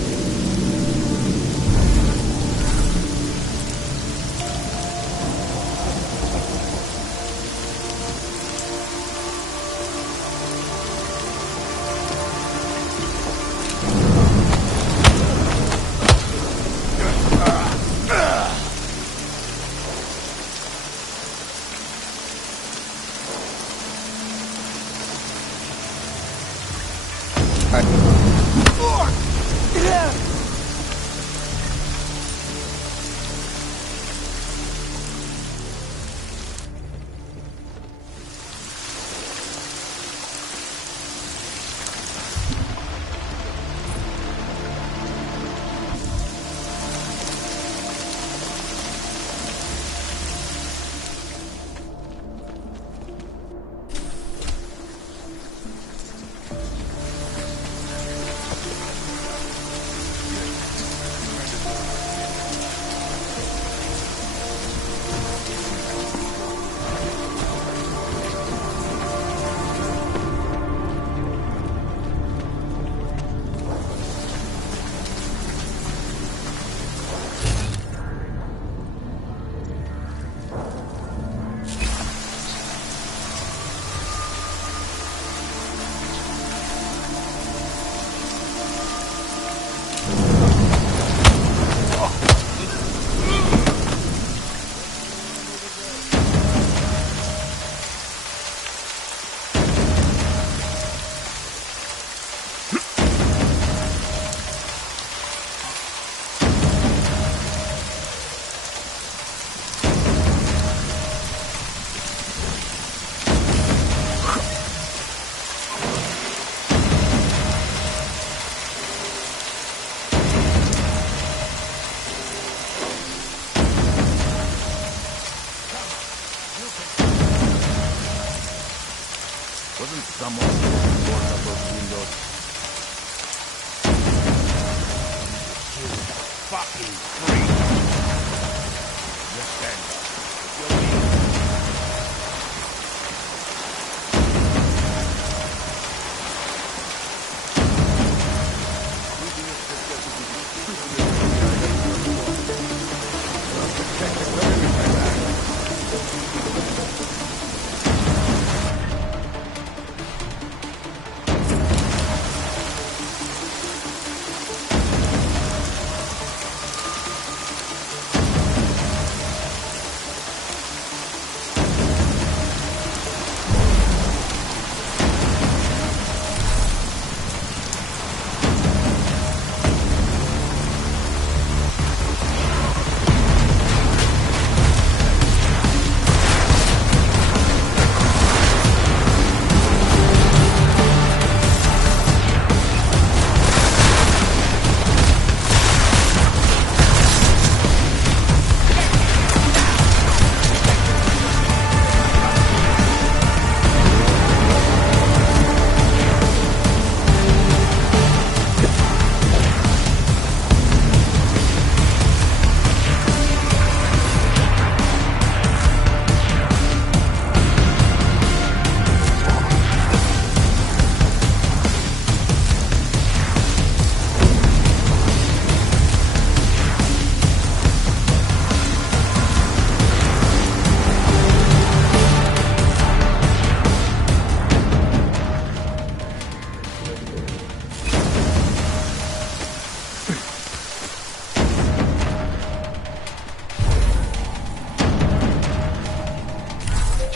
Fucking free. Just stand up. You'll be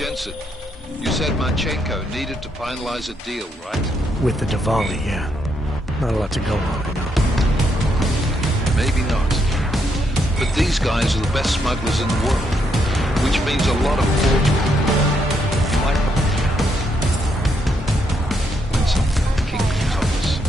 Jensen, you said Marchenko needed to finalize a deal, right? With the Diwali, yeah. Not a lot to go on, I know. Maybe not. But these guys are the best smugglers in the world, which means a lot of forgery. You might win something at the Kingpin's office.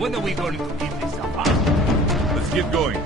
When are we going to give this up, huh? Let's get going.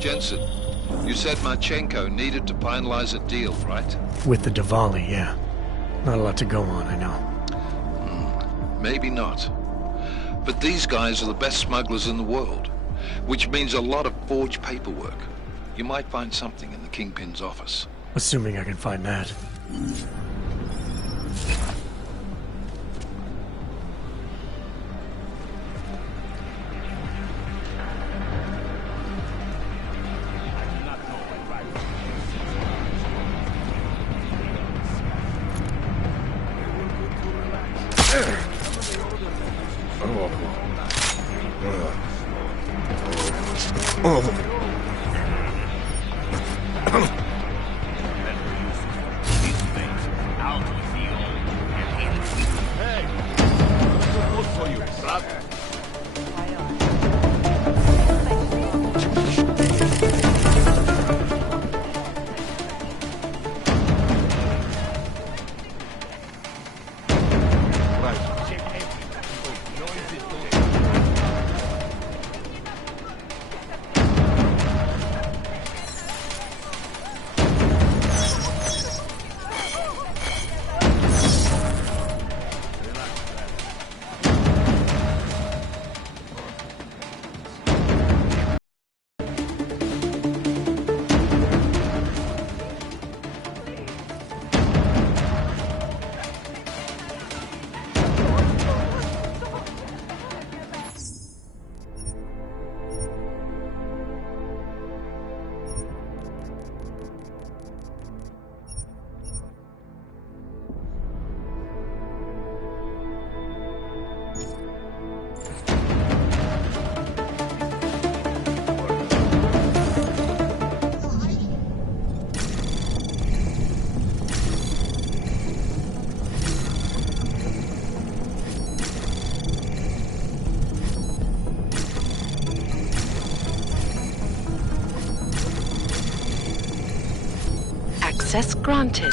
Jensen, you said Marchenko needed to finalize a deal, right? With the Diwali, yeah. Not a lot to go on, I know. Maybe not. But these guys are the best smugglers in the world, which means a lot of forged paperwork. You might find something in the Kingpin's office. Assuming I can find that. Access granted.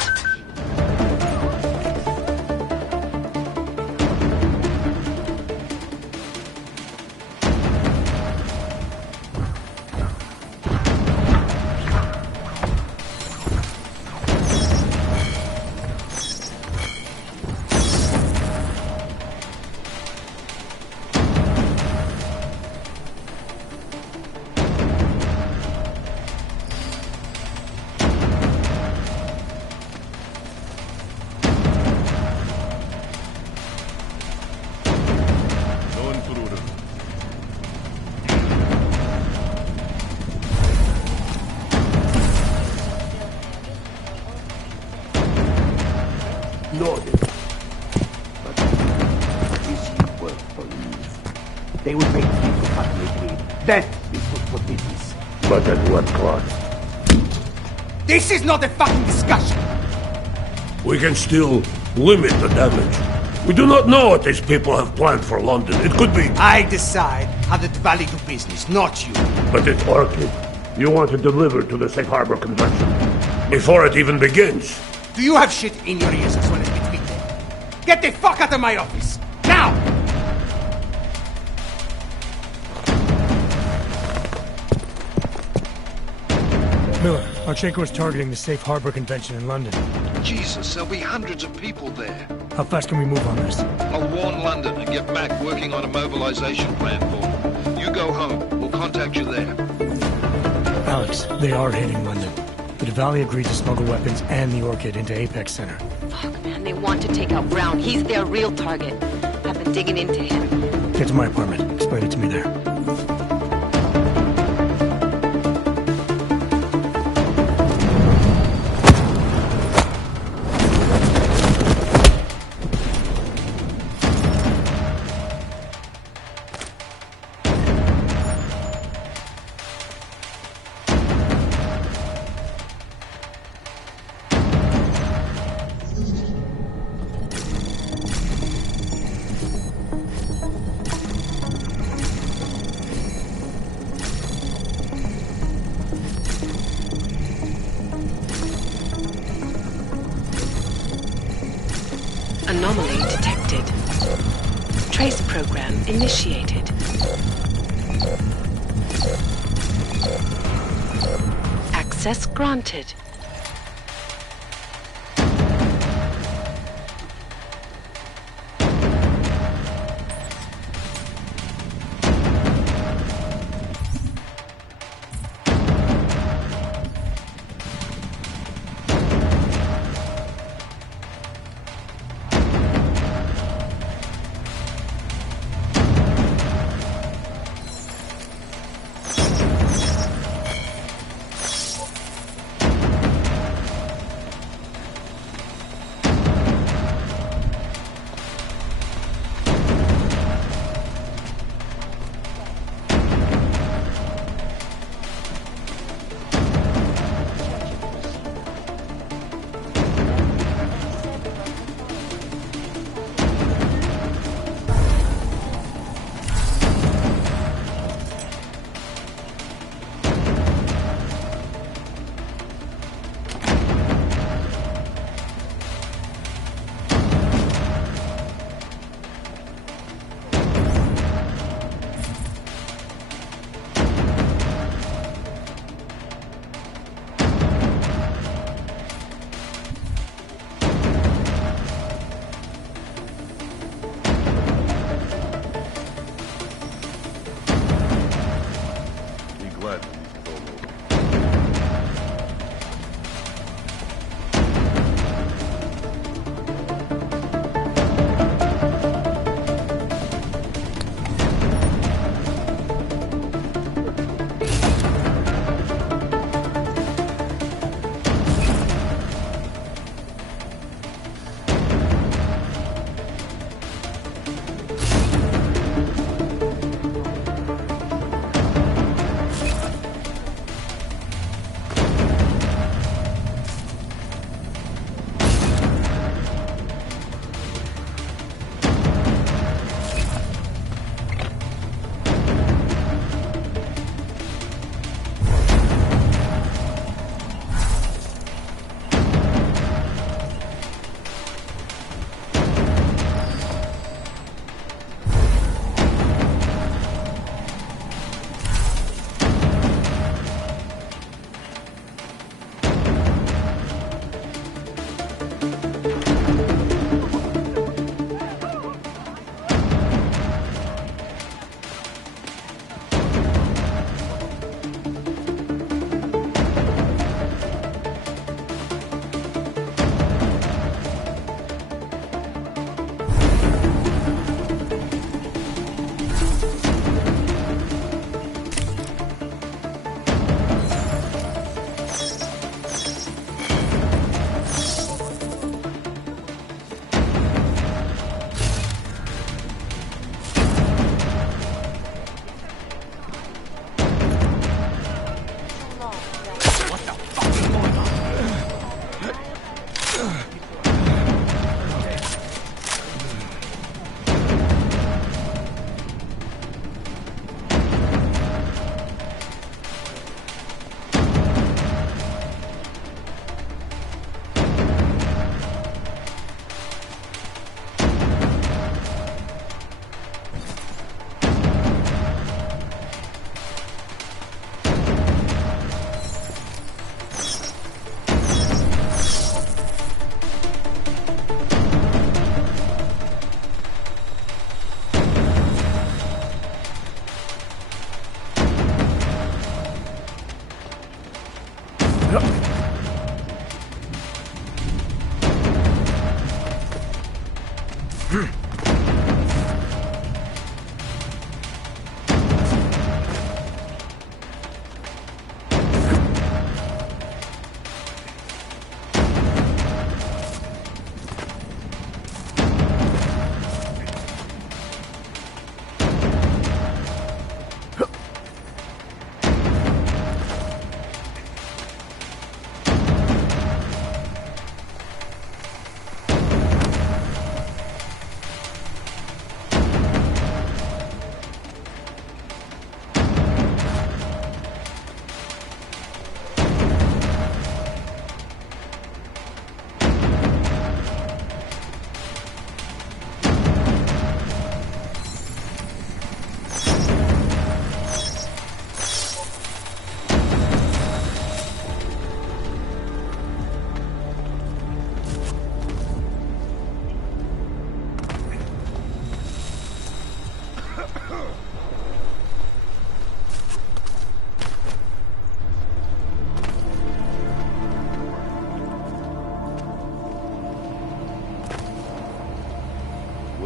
Loaded. But this will work for you. They will make things with what they agreed. That is good for business. But at what cost? This is not a fucking discussion! We can still limit the damage. We do not know what these people have planned for London. It could be... I decide how the Valley do business, not you. But it's Orchid. You want to deliver to the Safe Harbor Convention before it even begins. Do you have shit in your ears as well as between them? Get the fuck out of my office! Now! Miller, Marchenko is targeting the Safe Harbor Convention in London. Jesus, there'll be hundreds of people there. How fast can we move on this? I'll warn London and get Mac working on a mobilization plan for them. You go home. We'll contact you there. Alex, they are hitting London. The Valley agreed to smuggle weapons and the Orchid into Apex Center. Fuck, man, they want to take out Brown. He's their real target. I've been digging into him. Get to my apartment. Explain it to me there. Anomaly detected. Trace program initiated. Access granted.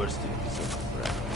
Worst episode of Brad.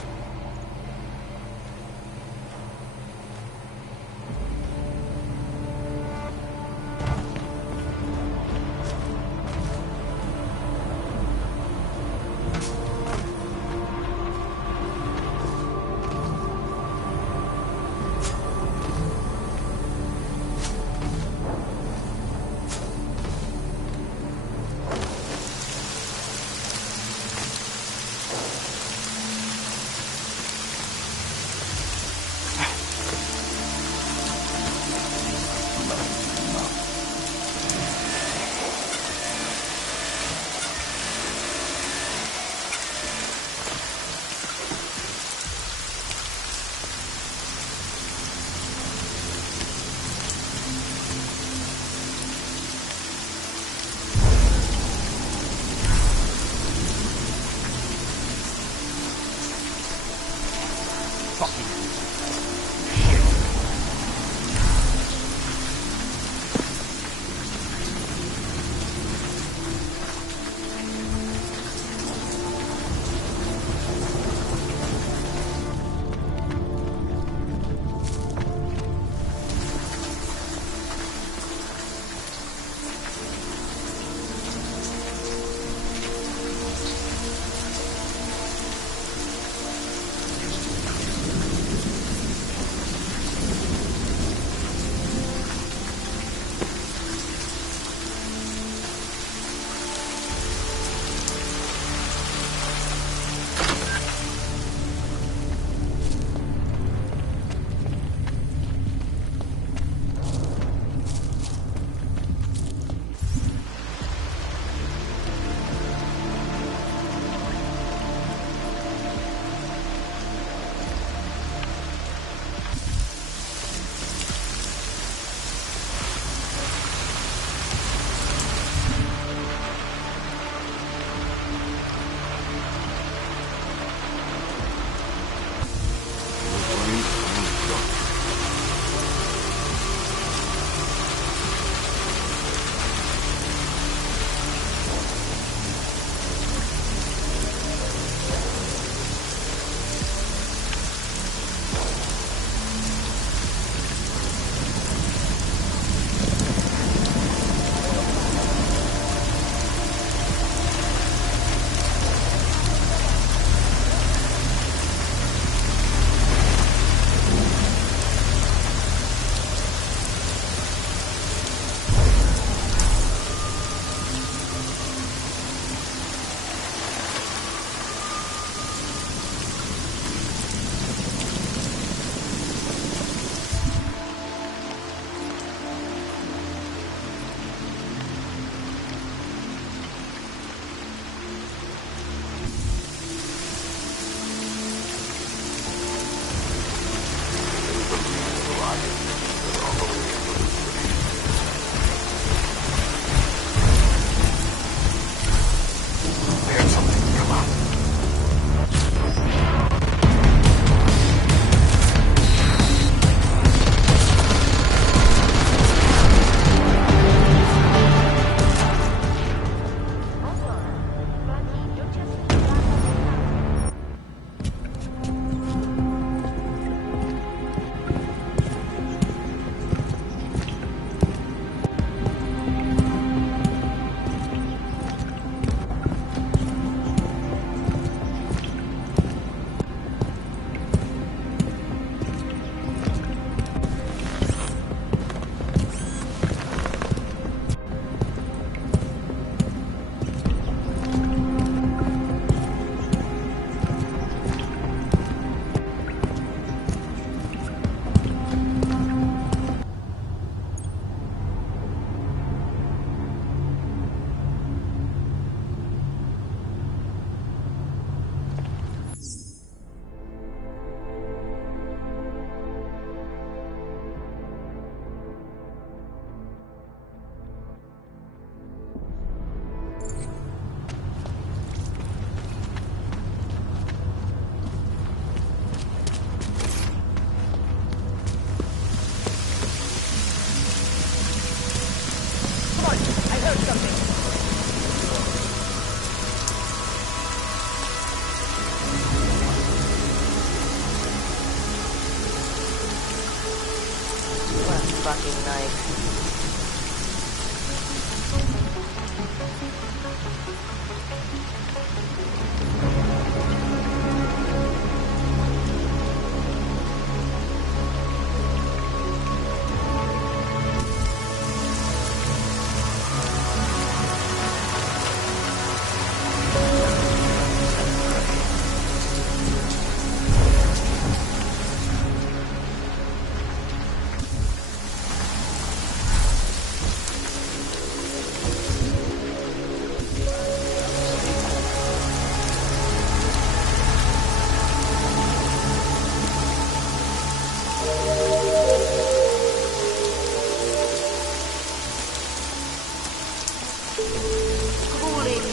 fucking knife.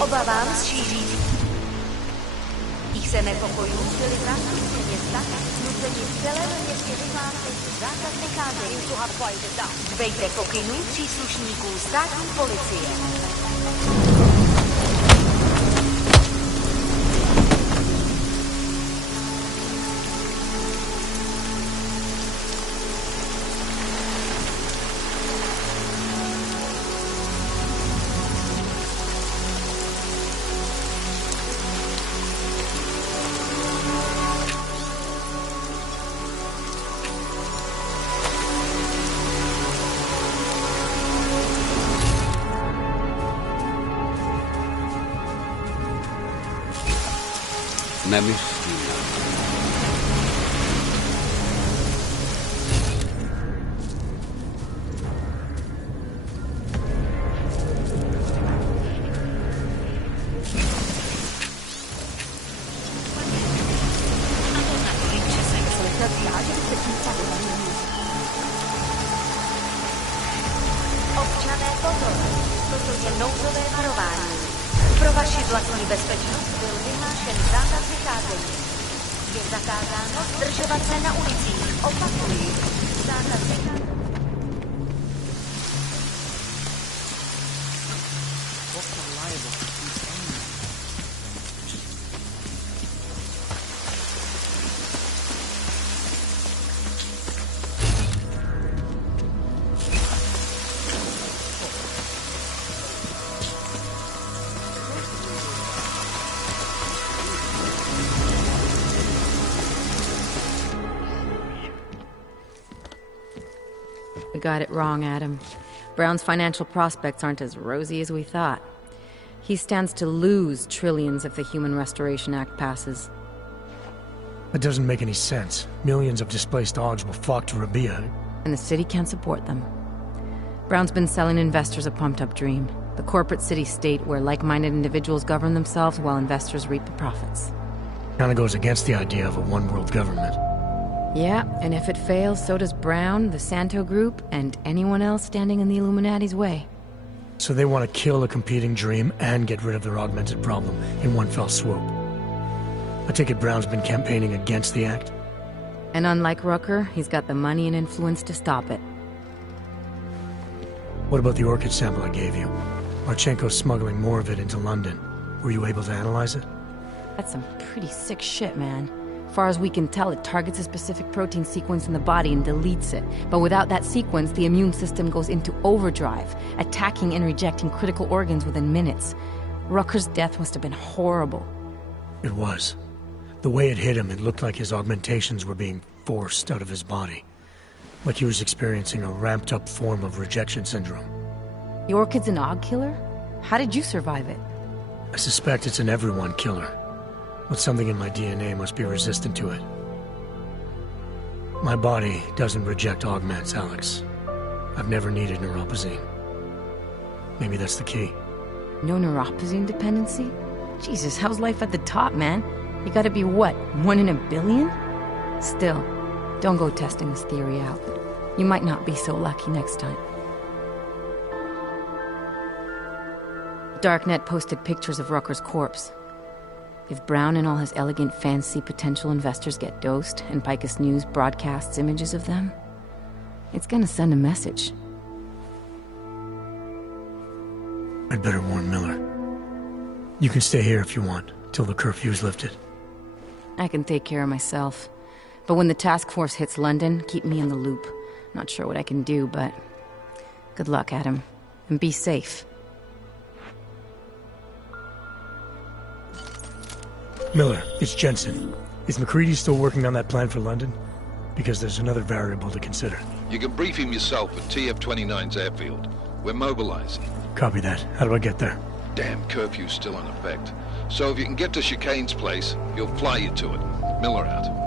Obavám z šířící se nepokojů byli zástupci města nuceni v celém městě vyhlásit zákaz vycházení. Dbejte pokynů příslušníků státní policie. Nemyslím. Občané, pozor! Toto je nouzové varování. Pro vaši vlastní bezpečnost byl vyhlášen zákaz vycházení. Je zakázáno zdržovat se na ulicích. Opakuji. Zákaz vycházení. We got it wrong, Adam. Brown's financial prospects aren't as rosy as we thought. He stands to lose trillions if the Human Restoration Act passes. That doesn't make any sense. Millions of displaced Augs will flock to Rabia. And the city can't support them. Brown's been selling investors a pumped-up dream. The corporate city-state where like-minded individuals govern themselves while investors reap the profits. Kinda goes against the idea of a one-world government. Yeah, and if it fails, so does Brown, the Santo Group, and anyone else standing in the Illuminati's way. So they want to kill a competing dream and get rid of their augmented problem in one fell swoop. I take it Brown's been campaigning against the act? And unlike Rucker, he's got the money and influence to stop it. What about the orchid sample I gave you? Marchenko's smuggling more of it into London. Were you able to analyze it? That's some pretty sick shit, man. Far as we can tell, it targets a specific protein sequence in the body and deletes it. But without that sequence, the immune system goes into overdrive, attacking and rejecting critical organs within minutes. Rucker's death must have been horrible. It was. The way it hit him, it looked like his augmentations were being forced out of his body. Like he was experiencing a ramped-up form of rejection syndrome. The orchid's an Aug killer? How did you survive it? I suspect it's an everyone killer. But something in my DNA must be resistant to it. My body doesn't reject augments, Alex. I've never needed neuropazine. Maybe that's the key. No neuropazine dependency? Jesus, how's life at the top, man? You gotta be what, 1 in a billion? Still, don't go testing this theory out. You might not be so lucky next time. Darknet posted pictures of Rucker's corpse. If Brown and all his elegant, fancy potential investors get dosed, and Picus News broadcasts images of them, it's gonna send a message. I'd better warn Miller. You can stay here if you want, till the curfew's lifted. I can take care of myself. But when the task force hits London, keep me in the loop. Not sure what I can do, but good luck, Adam. And be safe. Miller, it's Jensen. Is McCready still working on that plan for London? Because there's another variable to consider. You can brief him yourself at TF-29's airfield. We're mobilizing. Copy that. How do I get there? Damn curfew's still in effect. So if you can get to Chicane's place, he'll fly you to it. Miller out.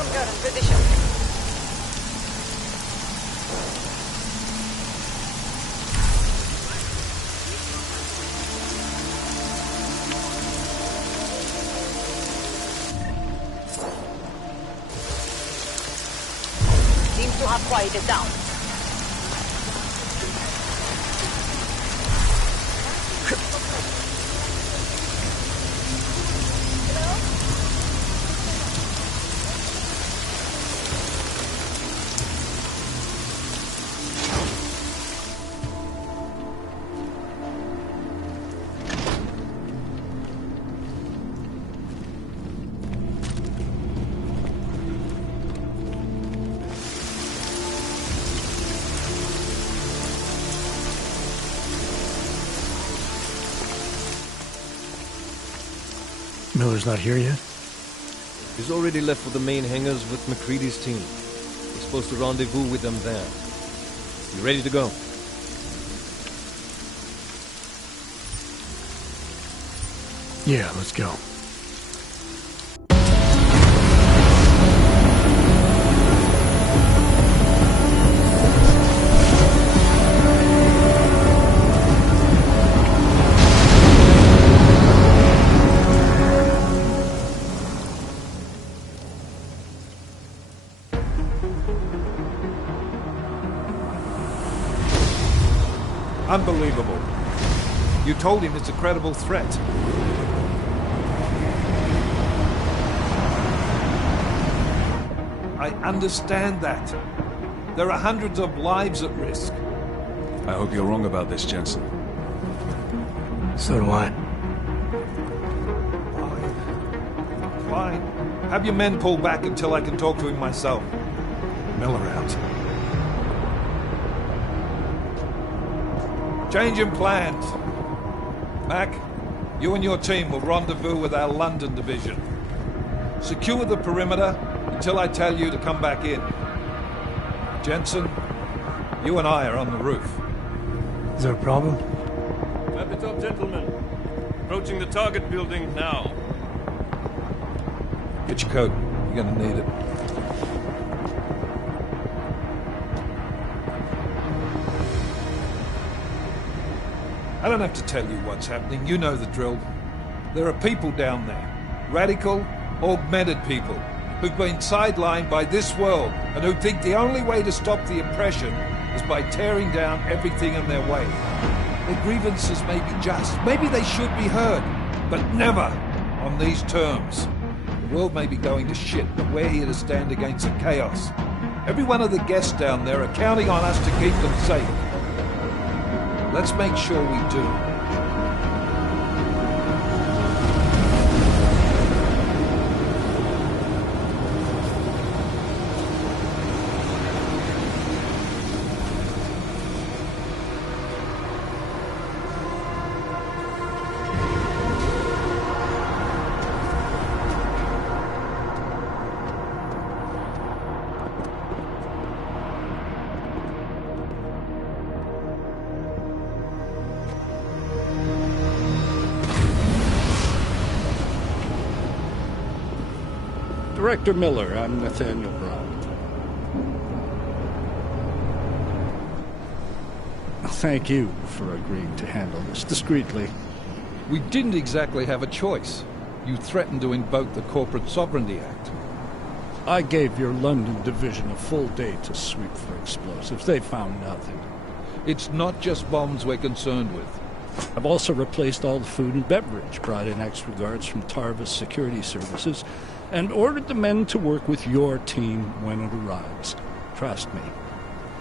from current position. Seems to have quieted down. Miller's not here yet? He's already left for the main hangars with McCready's team. We're supposed to rendezvous with them there. You ready to go? Yeah, let's go. Unbelievable. You told him it's a credible threat. I understand that. There are hundreds of lives at risk. I hope you're wrong about this, Jensen. So do I. Fine. Have your men pull back until I can talk to him myself. Miller out. Change in plans. Mac, you and your team will rendezvous with our London division. Secure the perimeter until I tell you to come back in. Jensen, you and I are on the roof. Is there a problem? Wrap it up, gentlemen. Approaching the target building now. Get your coat. You're gonna need it. I don't have to tell you what's happening. You know the drill. There are people down there. Radical, augmented people who've been sidelined by this world and who think the only way to stop the oppression is by tearing down everything in their way. Their grievances may be just. Maybe they should be heard. But never on these terms. The world may be going to shit, but we're here to stand against the chaos. Every one of the guests down there are counting on us to keep them safe. Let's make sure we do. Director Miller, I'm Nathaniel Brown. Thank you for agreeing to handle this discreetly. We didn't exactly have a choice. You threatened to invoke the Corporate Sovereignty Act. I gave your London division a full day to sweep for explosives. They found nothing. It's not just bombs we're concerned with. I've also replaced all the food and beverage, brought in extra guards from Tarvis Security Services, and ordered the men to work with your team when it arrives. Trust me,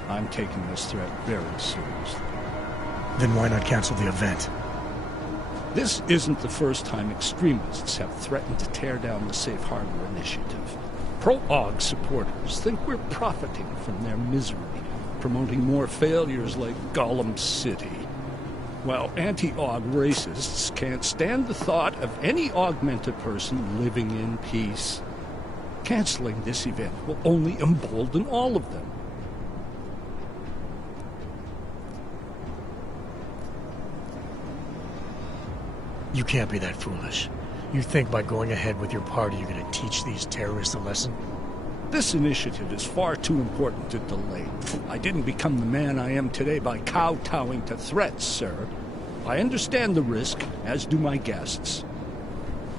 I'm taking this threat very seriously. Then why not cancel the event? This isn't the first time extremists have threatened to tear down the Safe Harbor Initiative. Pro-AUG supporters think we're profiting from their misery, promoting more failures like Gollum City. While anti-AUG racists can't stand the thought of any augmented person living in peace. Canceling this event will only embolden all of them. You can't be that foolish. You think by going ahead with your party you're going to teach these terrorists a lesson? This initiative is far too important to delay. I didn't become the man I am today by kowtowing to threats, sir. I understand the risk, as do my guests.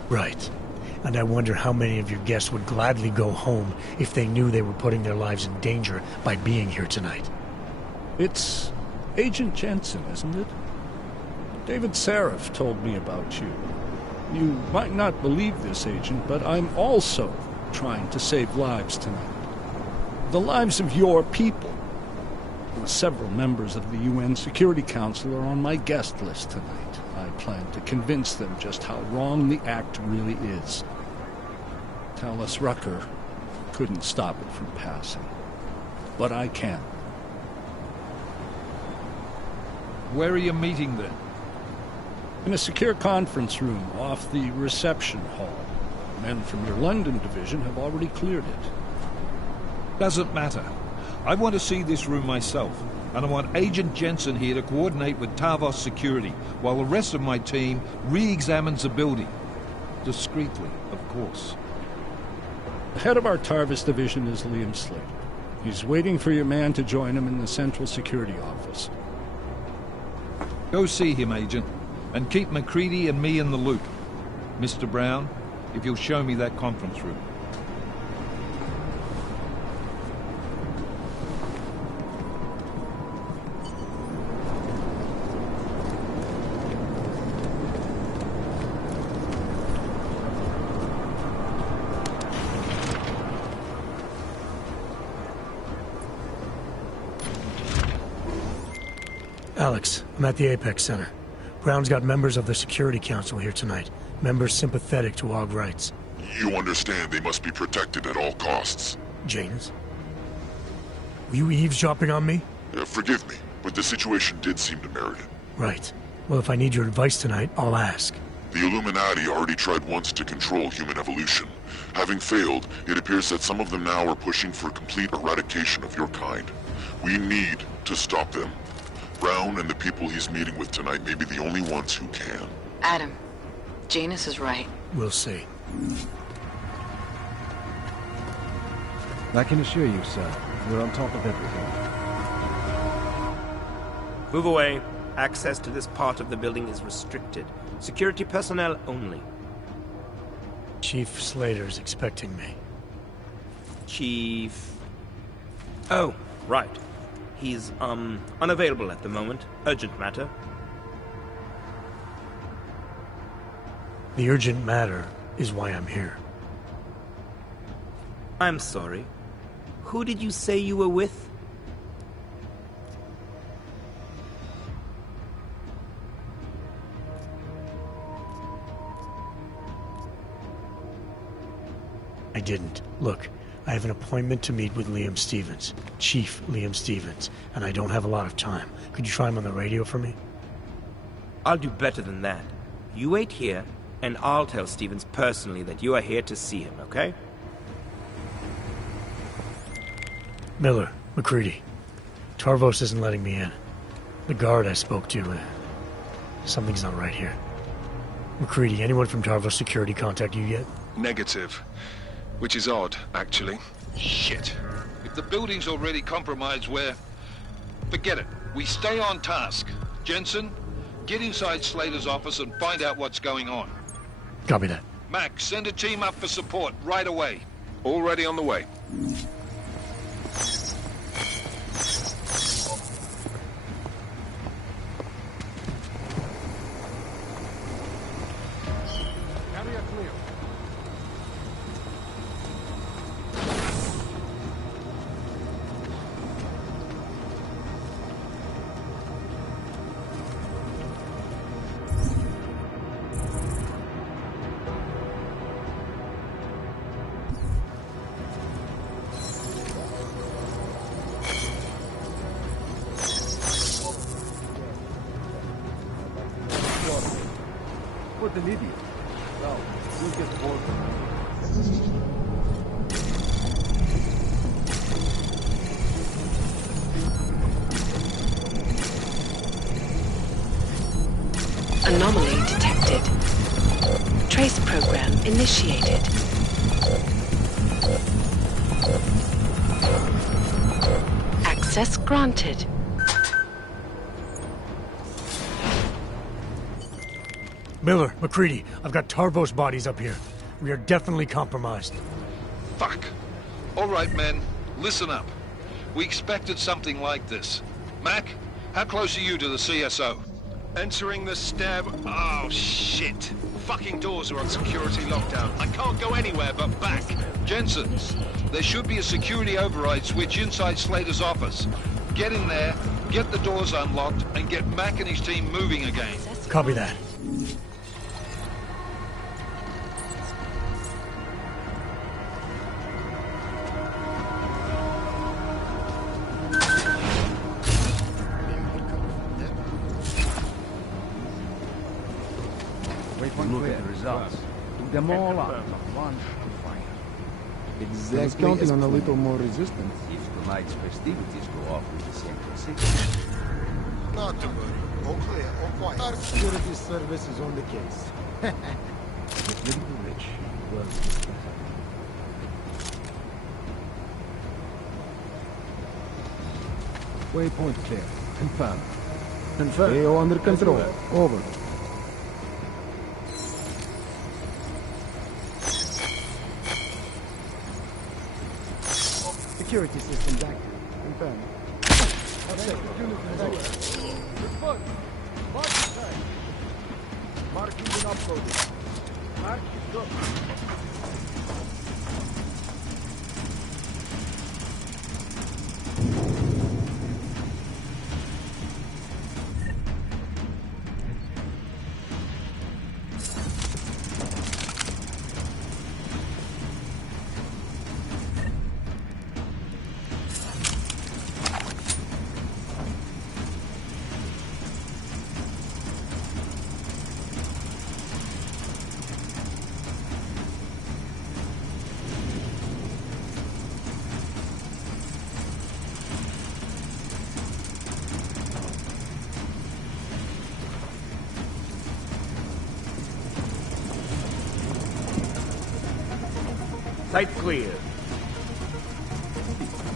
Right. And I wonder how many of your guests would gladly go home if they knew they were putting their lives in danger by being here tonight. It's Agent Jensen, isn't it? David Seraph told me about you. You might not believe this, Agent, but I'm also trying to save lives tonight. The lives of your people. Several members of the UN Security Council are on my guest list tonight. I plan to convince them just how wrong the act really is. Talus Rucker couldn't stop it from passing. But I can. Where are you meeting then? In a secure conference room off the reception hall. Men from your London division have already cleared it. Doesn't matter. I want to see this room myself, and I want Agent Jensen here to coordinate with Tarvos Security, while the rest of my team re-examines the building. Discreetly, of course. The head of our Tarvos division is Liam Slater. He's waiting for your man to join him in the Central Security Office. Go see him, Agent, and keep MacCready and me in the loop. Mr. Brown, if you'll show me that conference room. Alex, I'm at the Apex Center. Brown's got members of the Security Council here tonight. Members sympathetic to AUG rights. You understand they must be protected at all costs. James? Were you eavesdropping on me? Forgive me, but the situation did seem to merit it. Right. Well, if I need your advice tonight, I'll ask. The Illuminati already tried once to control human evolution. Having failed, it appears that some of them now are pushing for complete eradication of your kind. We need to stop them. Brown and the people he's meeting with tonight may be the only ones who can. Adam, Janus is right. We'll see. I can assure you, sir, we're on top of everything. Move away. Access to this part of the building is restricted. Security personnel only. Chief Slater's expecting me. Chief... Oh, right. He's, unavailable at the moment. Urgent matter. The urgent matter is why I'm here. I'm sorry. Who did you say you were with? I didn't. Look, I have an appointment to meet with Liam Stevens, Chief Liam Stevens, and I don't have a lot of time. Could you try him on the radio for me? I'll do better than that. You wait here, and I'll tell Stevens personally that you are here to see him, okay? Miller, MacCready. Tarvos isn't letting me in. The guard I spoke to, something's not right here. MacCready, anyone from Tarvos Security contact you yet? Negative. Which is odd, actually. Shit. If the building's already compromised, forget it. We stay on task. Jensen, get inside Slater's office and find out what's going on. Copy that. Max, send a team up for support right away. Already on the way. What an idiot. Well, we'll get bored. Anomaly detected. Trace program initiated. Access granted. Miller, McCready, I've got Tarvos bodies up here. We are definitely compromised. Fuck. All right, men. Listen up. We expected something like this. Mac, how close are you to the CSO? Entering the stab... Oh, shit. Fucking doors are on security lockdown. I can't go anywhere but back. Jensen, there should be a security override switch inside Slater's office. Get in there, get the doors unlocked, and get Mac and his team moving again. Copy that. Look at the results. Took them all out. One fire. Exactly. Counting on a little more resistance. If tonight's festivities go off with the same precision. Not to worry. All clear, all quiet. Our security service is on the case. Get ready to rich. Well, waypoint clear. Confirm. Confirm. AO under control. Over. Security systems active. Confirm. Report. Marking time. Marking been uploaded. Mark is good. Site clear.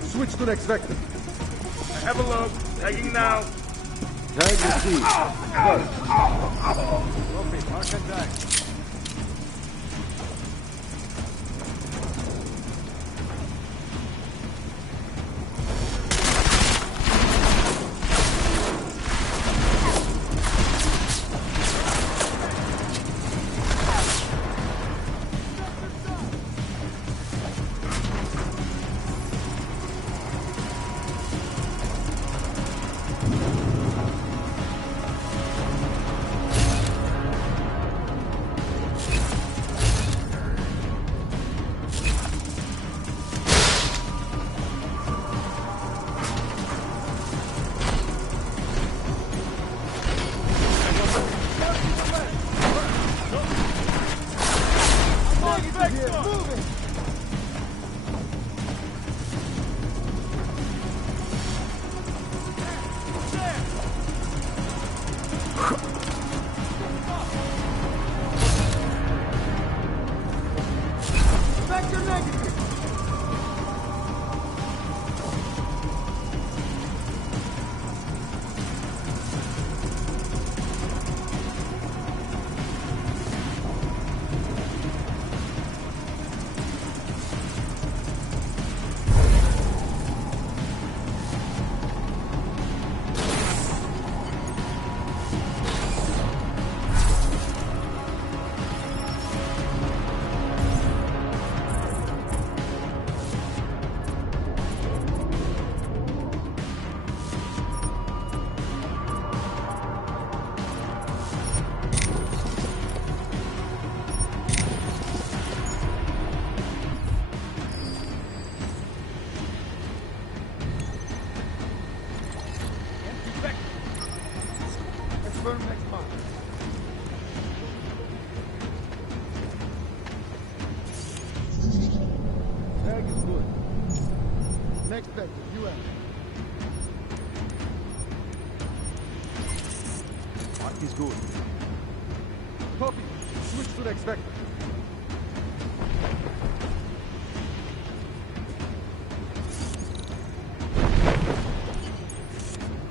Switch to next vector. Have a look. Tagging now. Tag received. Copy. Mark and tag.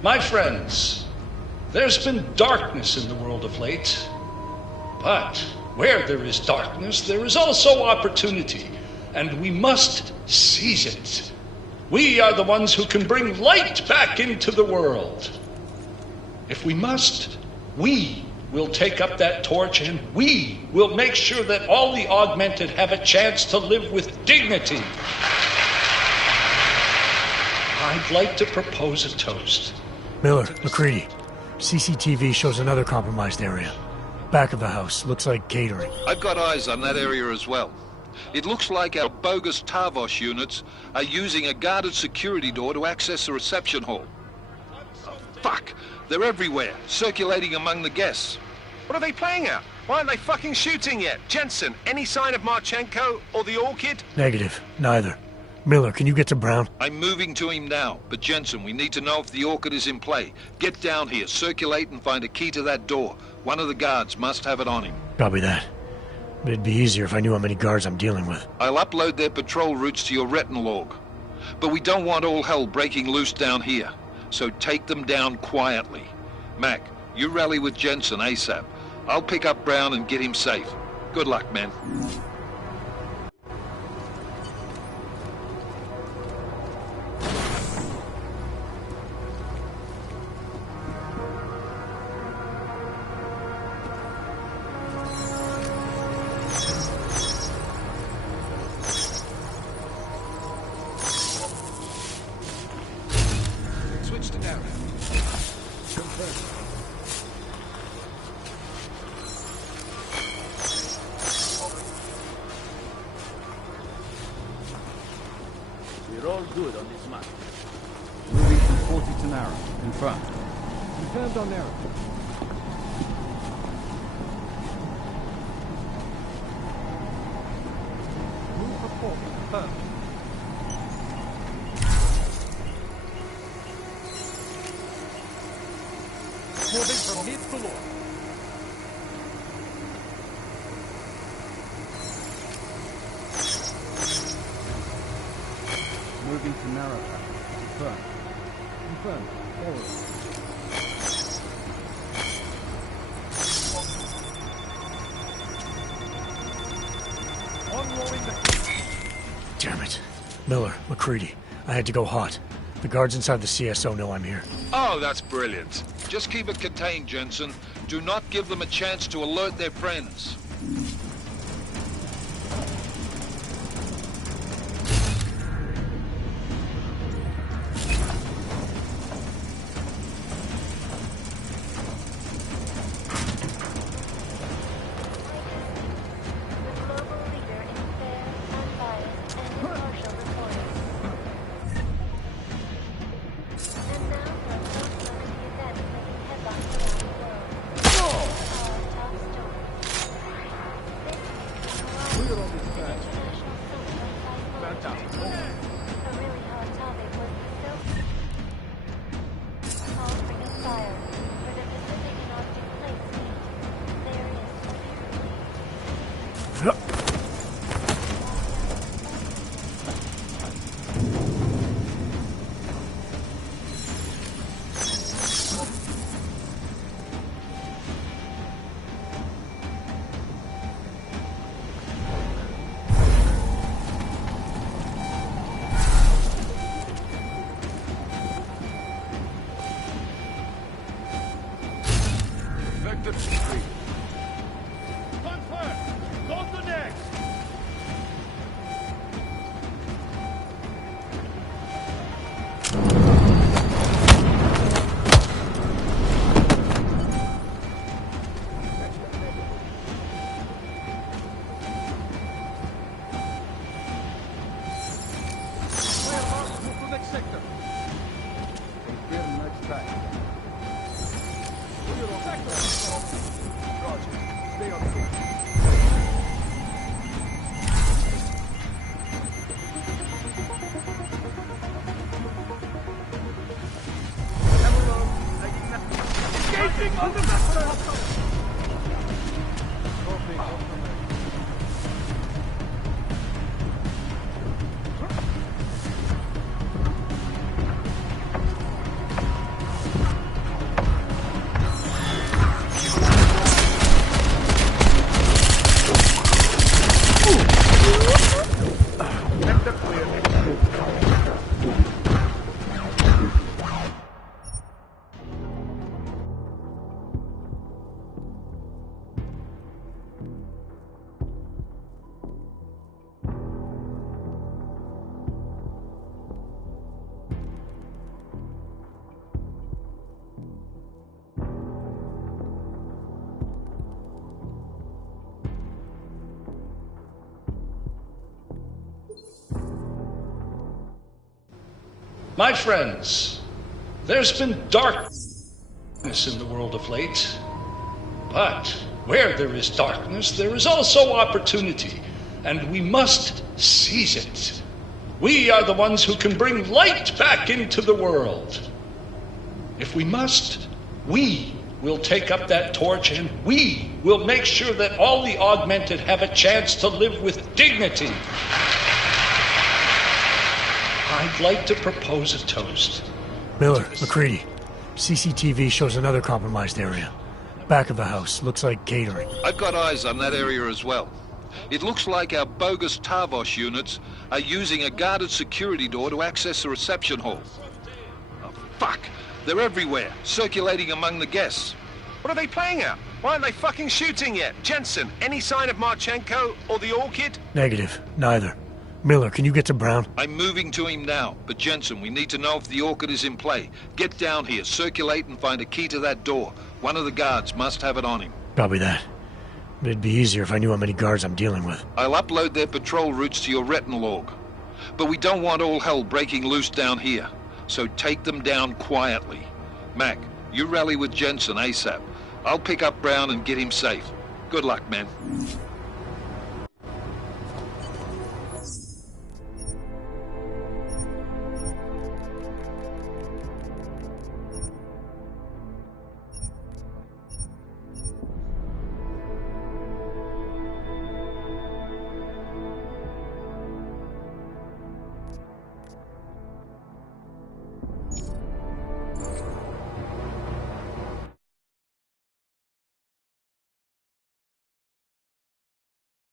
My friends, there's been darkness in the world of late. But where there is darkness, there is also opportunity, and we must seize it. We are the ones who can bring light back into the world. If we must, we will take up that torch, and we will make sure that all the augmented have a chance to live with dignity. I'd like to propose a toast. Miller, McCready, CCTV shows another compromised area. Back of the house, looks like catering. I've got eyes on that area as well. It looks like our bogus Tarvos units are using a guarded security door to access the reception hall. Oh, fuck! They're everywhere, circulating among the guests. What are they playing at? Why aren't they fucking shooting yet? Jensen, any sign of Marchenko or the Orchid? Negative. Neither. Miller, can you get to Brown? I'm moving to him now, but Jensen, we need to know if the Orchid is in play. Get down here, circulate and find a key to that door. One of the guards must have it on him. Copy that. But it'd be easier if I knew how many guards I'm dealing with. I'll upload their patrol routes to your retina log. But we don't want all hell breaking loose down here. So take them down quietly. Mac, you rally with Jensen ASAP. I'll pick up Brown and get him safe. Good luck, man. Switch to narrow. Confirm. We're all good on this map. Moving from 40 to narrow. Confirmed. Confirmed on narrow. Move for 40. Confirmed. Moving from mid to low. Moving to narrow track. Confirmed. Confirmed. Forward. Unrolling the... Damn it. Miller, McCready, I had to go hot. The guards inside the CSO know I'm here. Oh, that's brilliant. Just keep it contained, Jensen. Do not give them a chance to alert their friends. My friends, there's been darkness in the world of late. But where there is darkness, there is also opportunity, and we must seize it. We are the ones who can bring light back into the world. If we must, we will take up that torch, and we will make sure that all the augmented have a chance to live with dignity. I'd like to propose a toast. Miller, McCready, CCTV shows another compromised area. Back of the house, looks like catering. I've got eyes on that area as well. It looks like our bogus Tavos units are using a guarded security door to access the reception hall. Oh, fuck! They're everywhere, circulating among the guests. What are they playing at? Why aren't they fucking shooting yet? Jensen, any sign of Marchenko or the Orchid? Negative, neither. Miller, can you get to Brown? I'm moving to him now, but Jensen, we need to know if the Orchid is in play. Get down here, circulate and find a key to that door. One of the guards must have it on him. Copy that. But it'd be easier if I knew how many guards I'm dealing with. I'll upload their patrol routes to your retinal log. But we don't want all hell breaking loose down here. So take them down quietly. Mac, you rally with Jensen ASAP. I'll pick up Brown and get him safe. Good luck, man.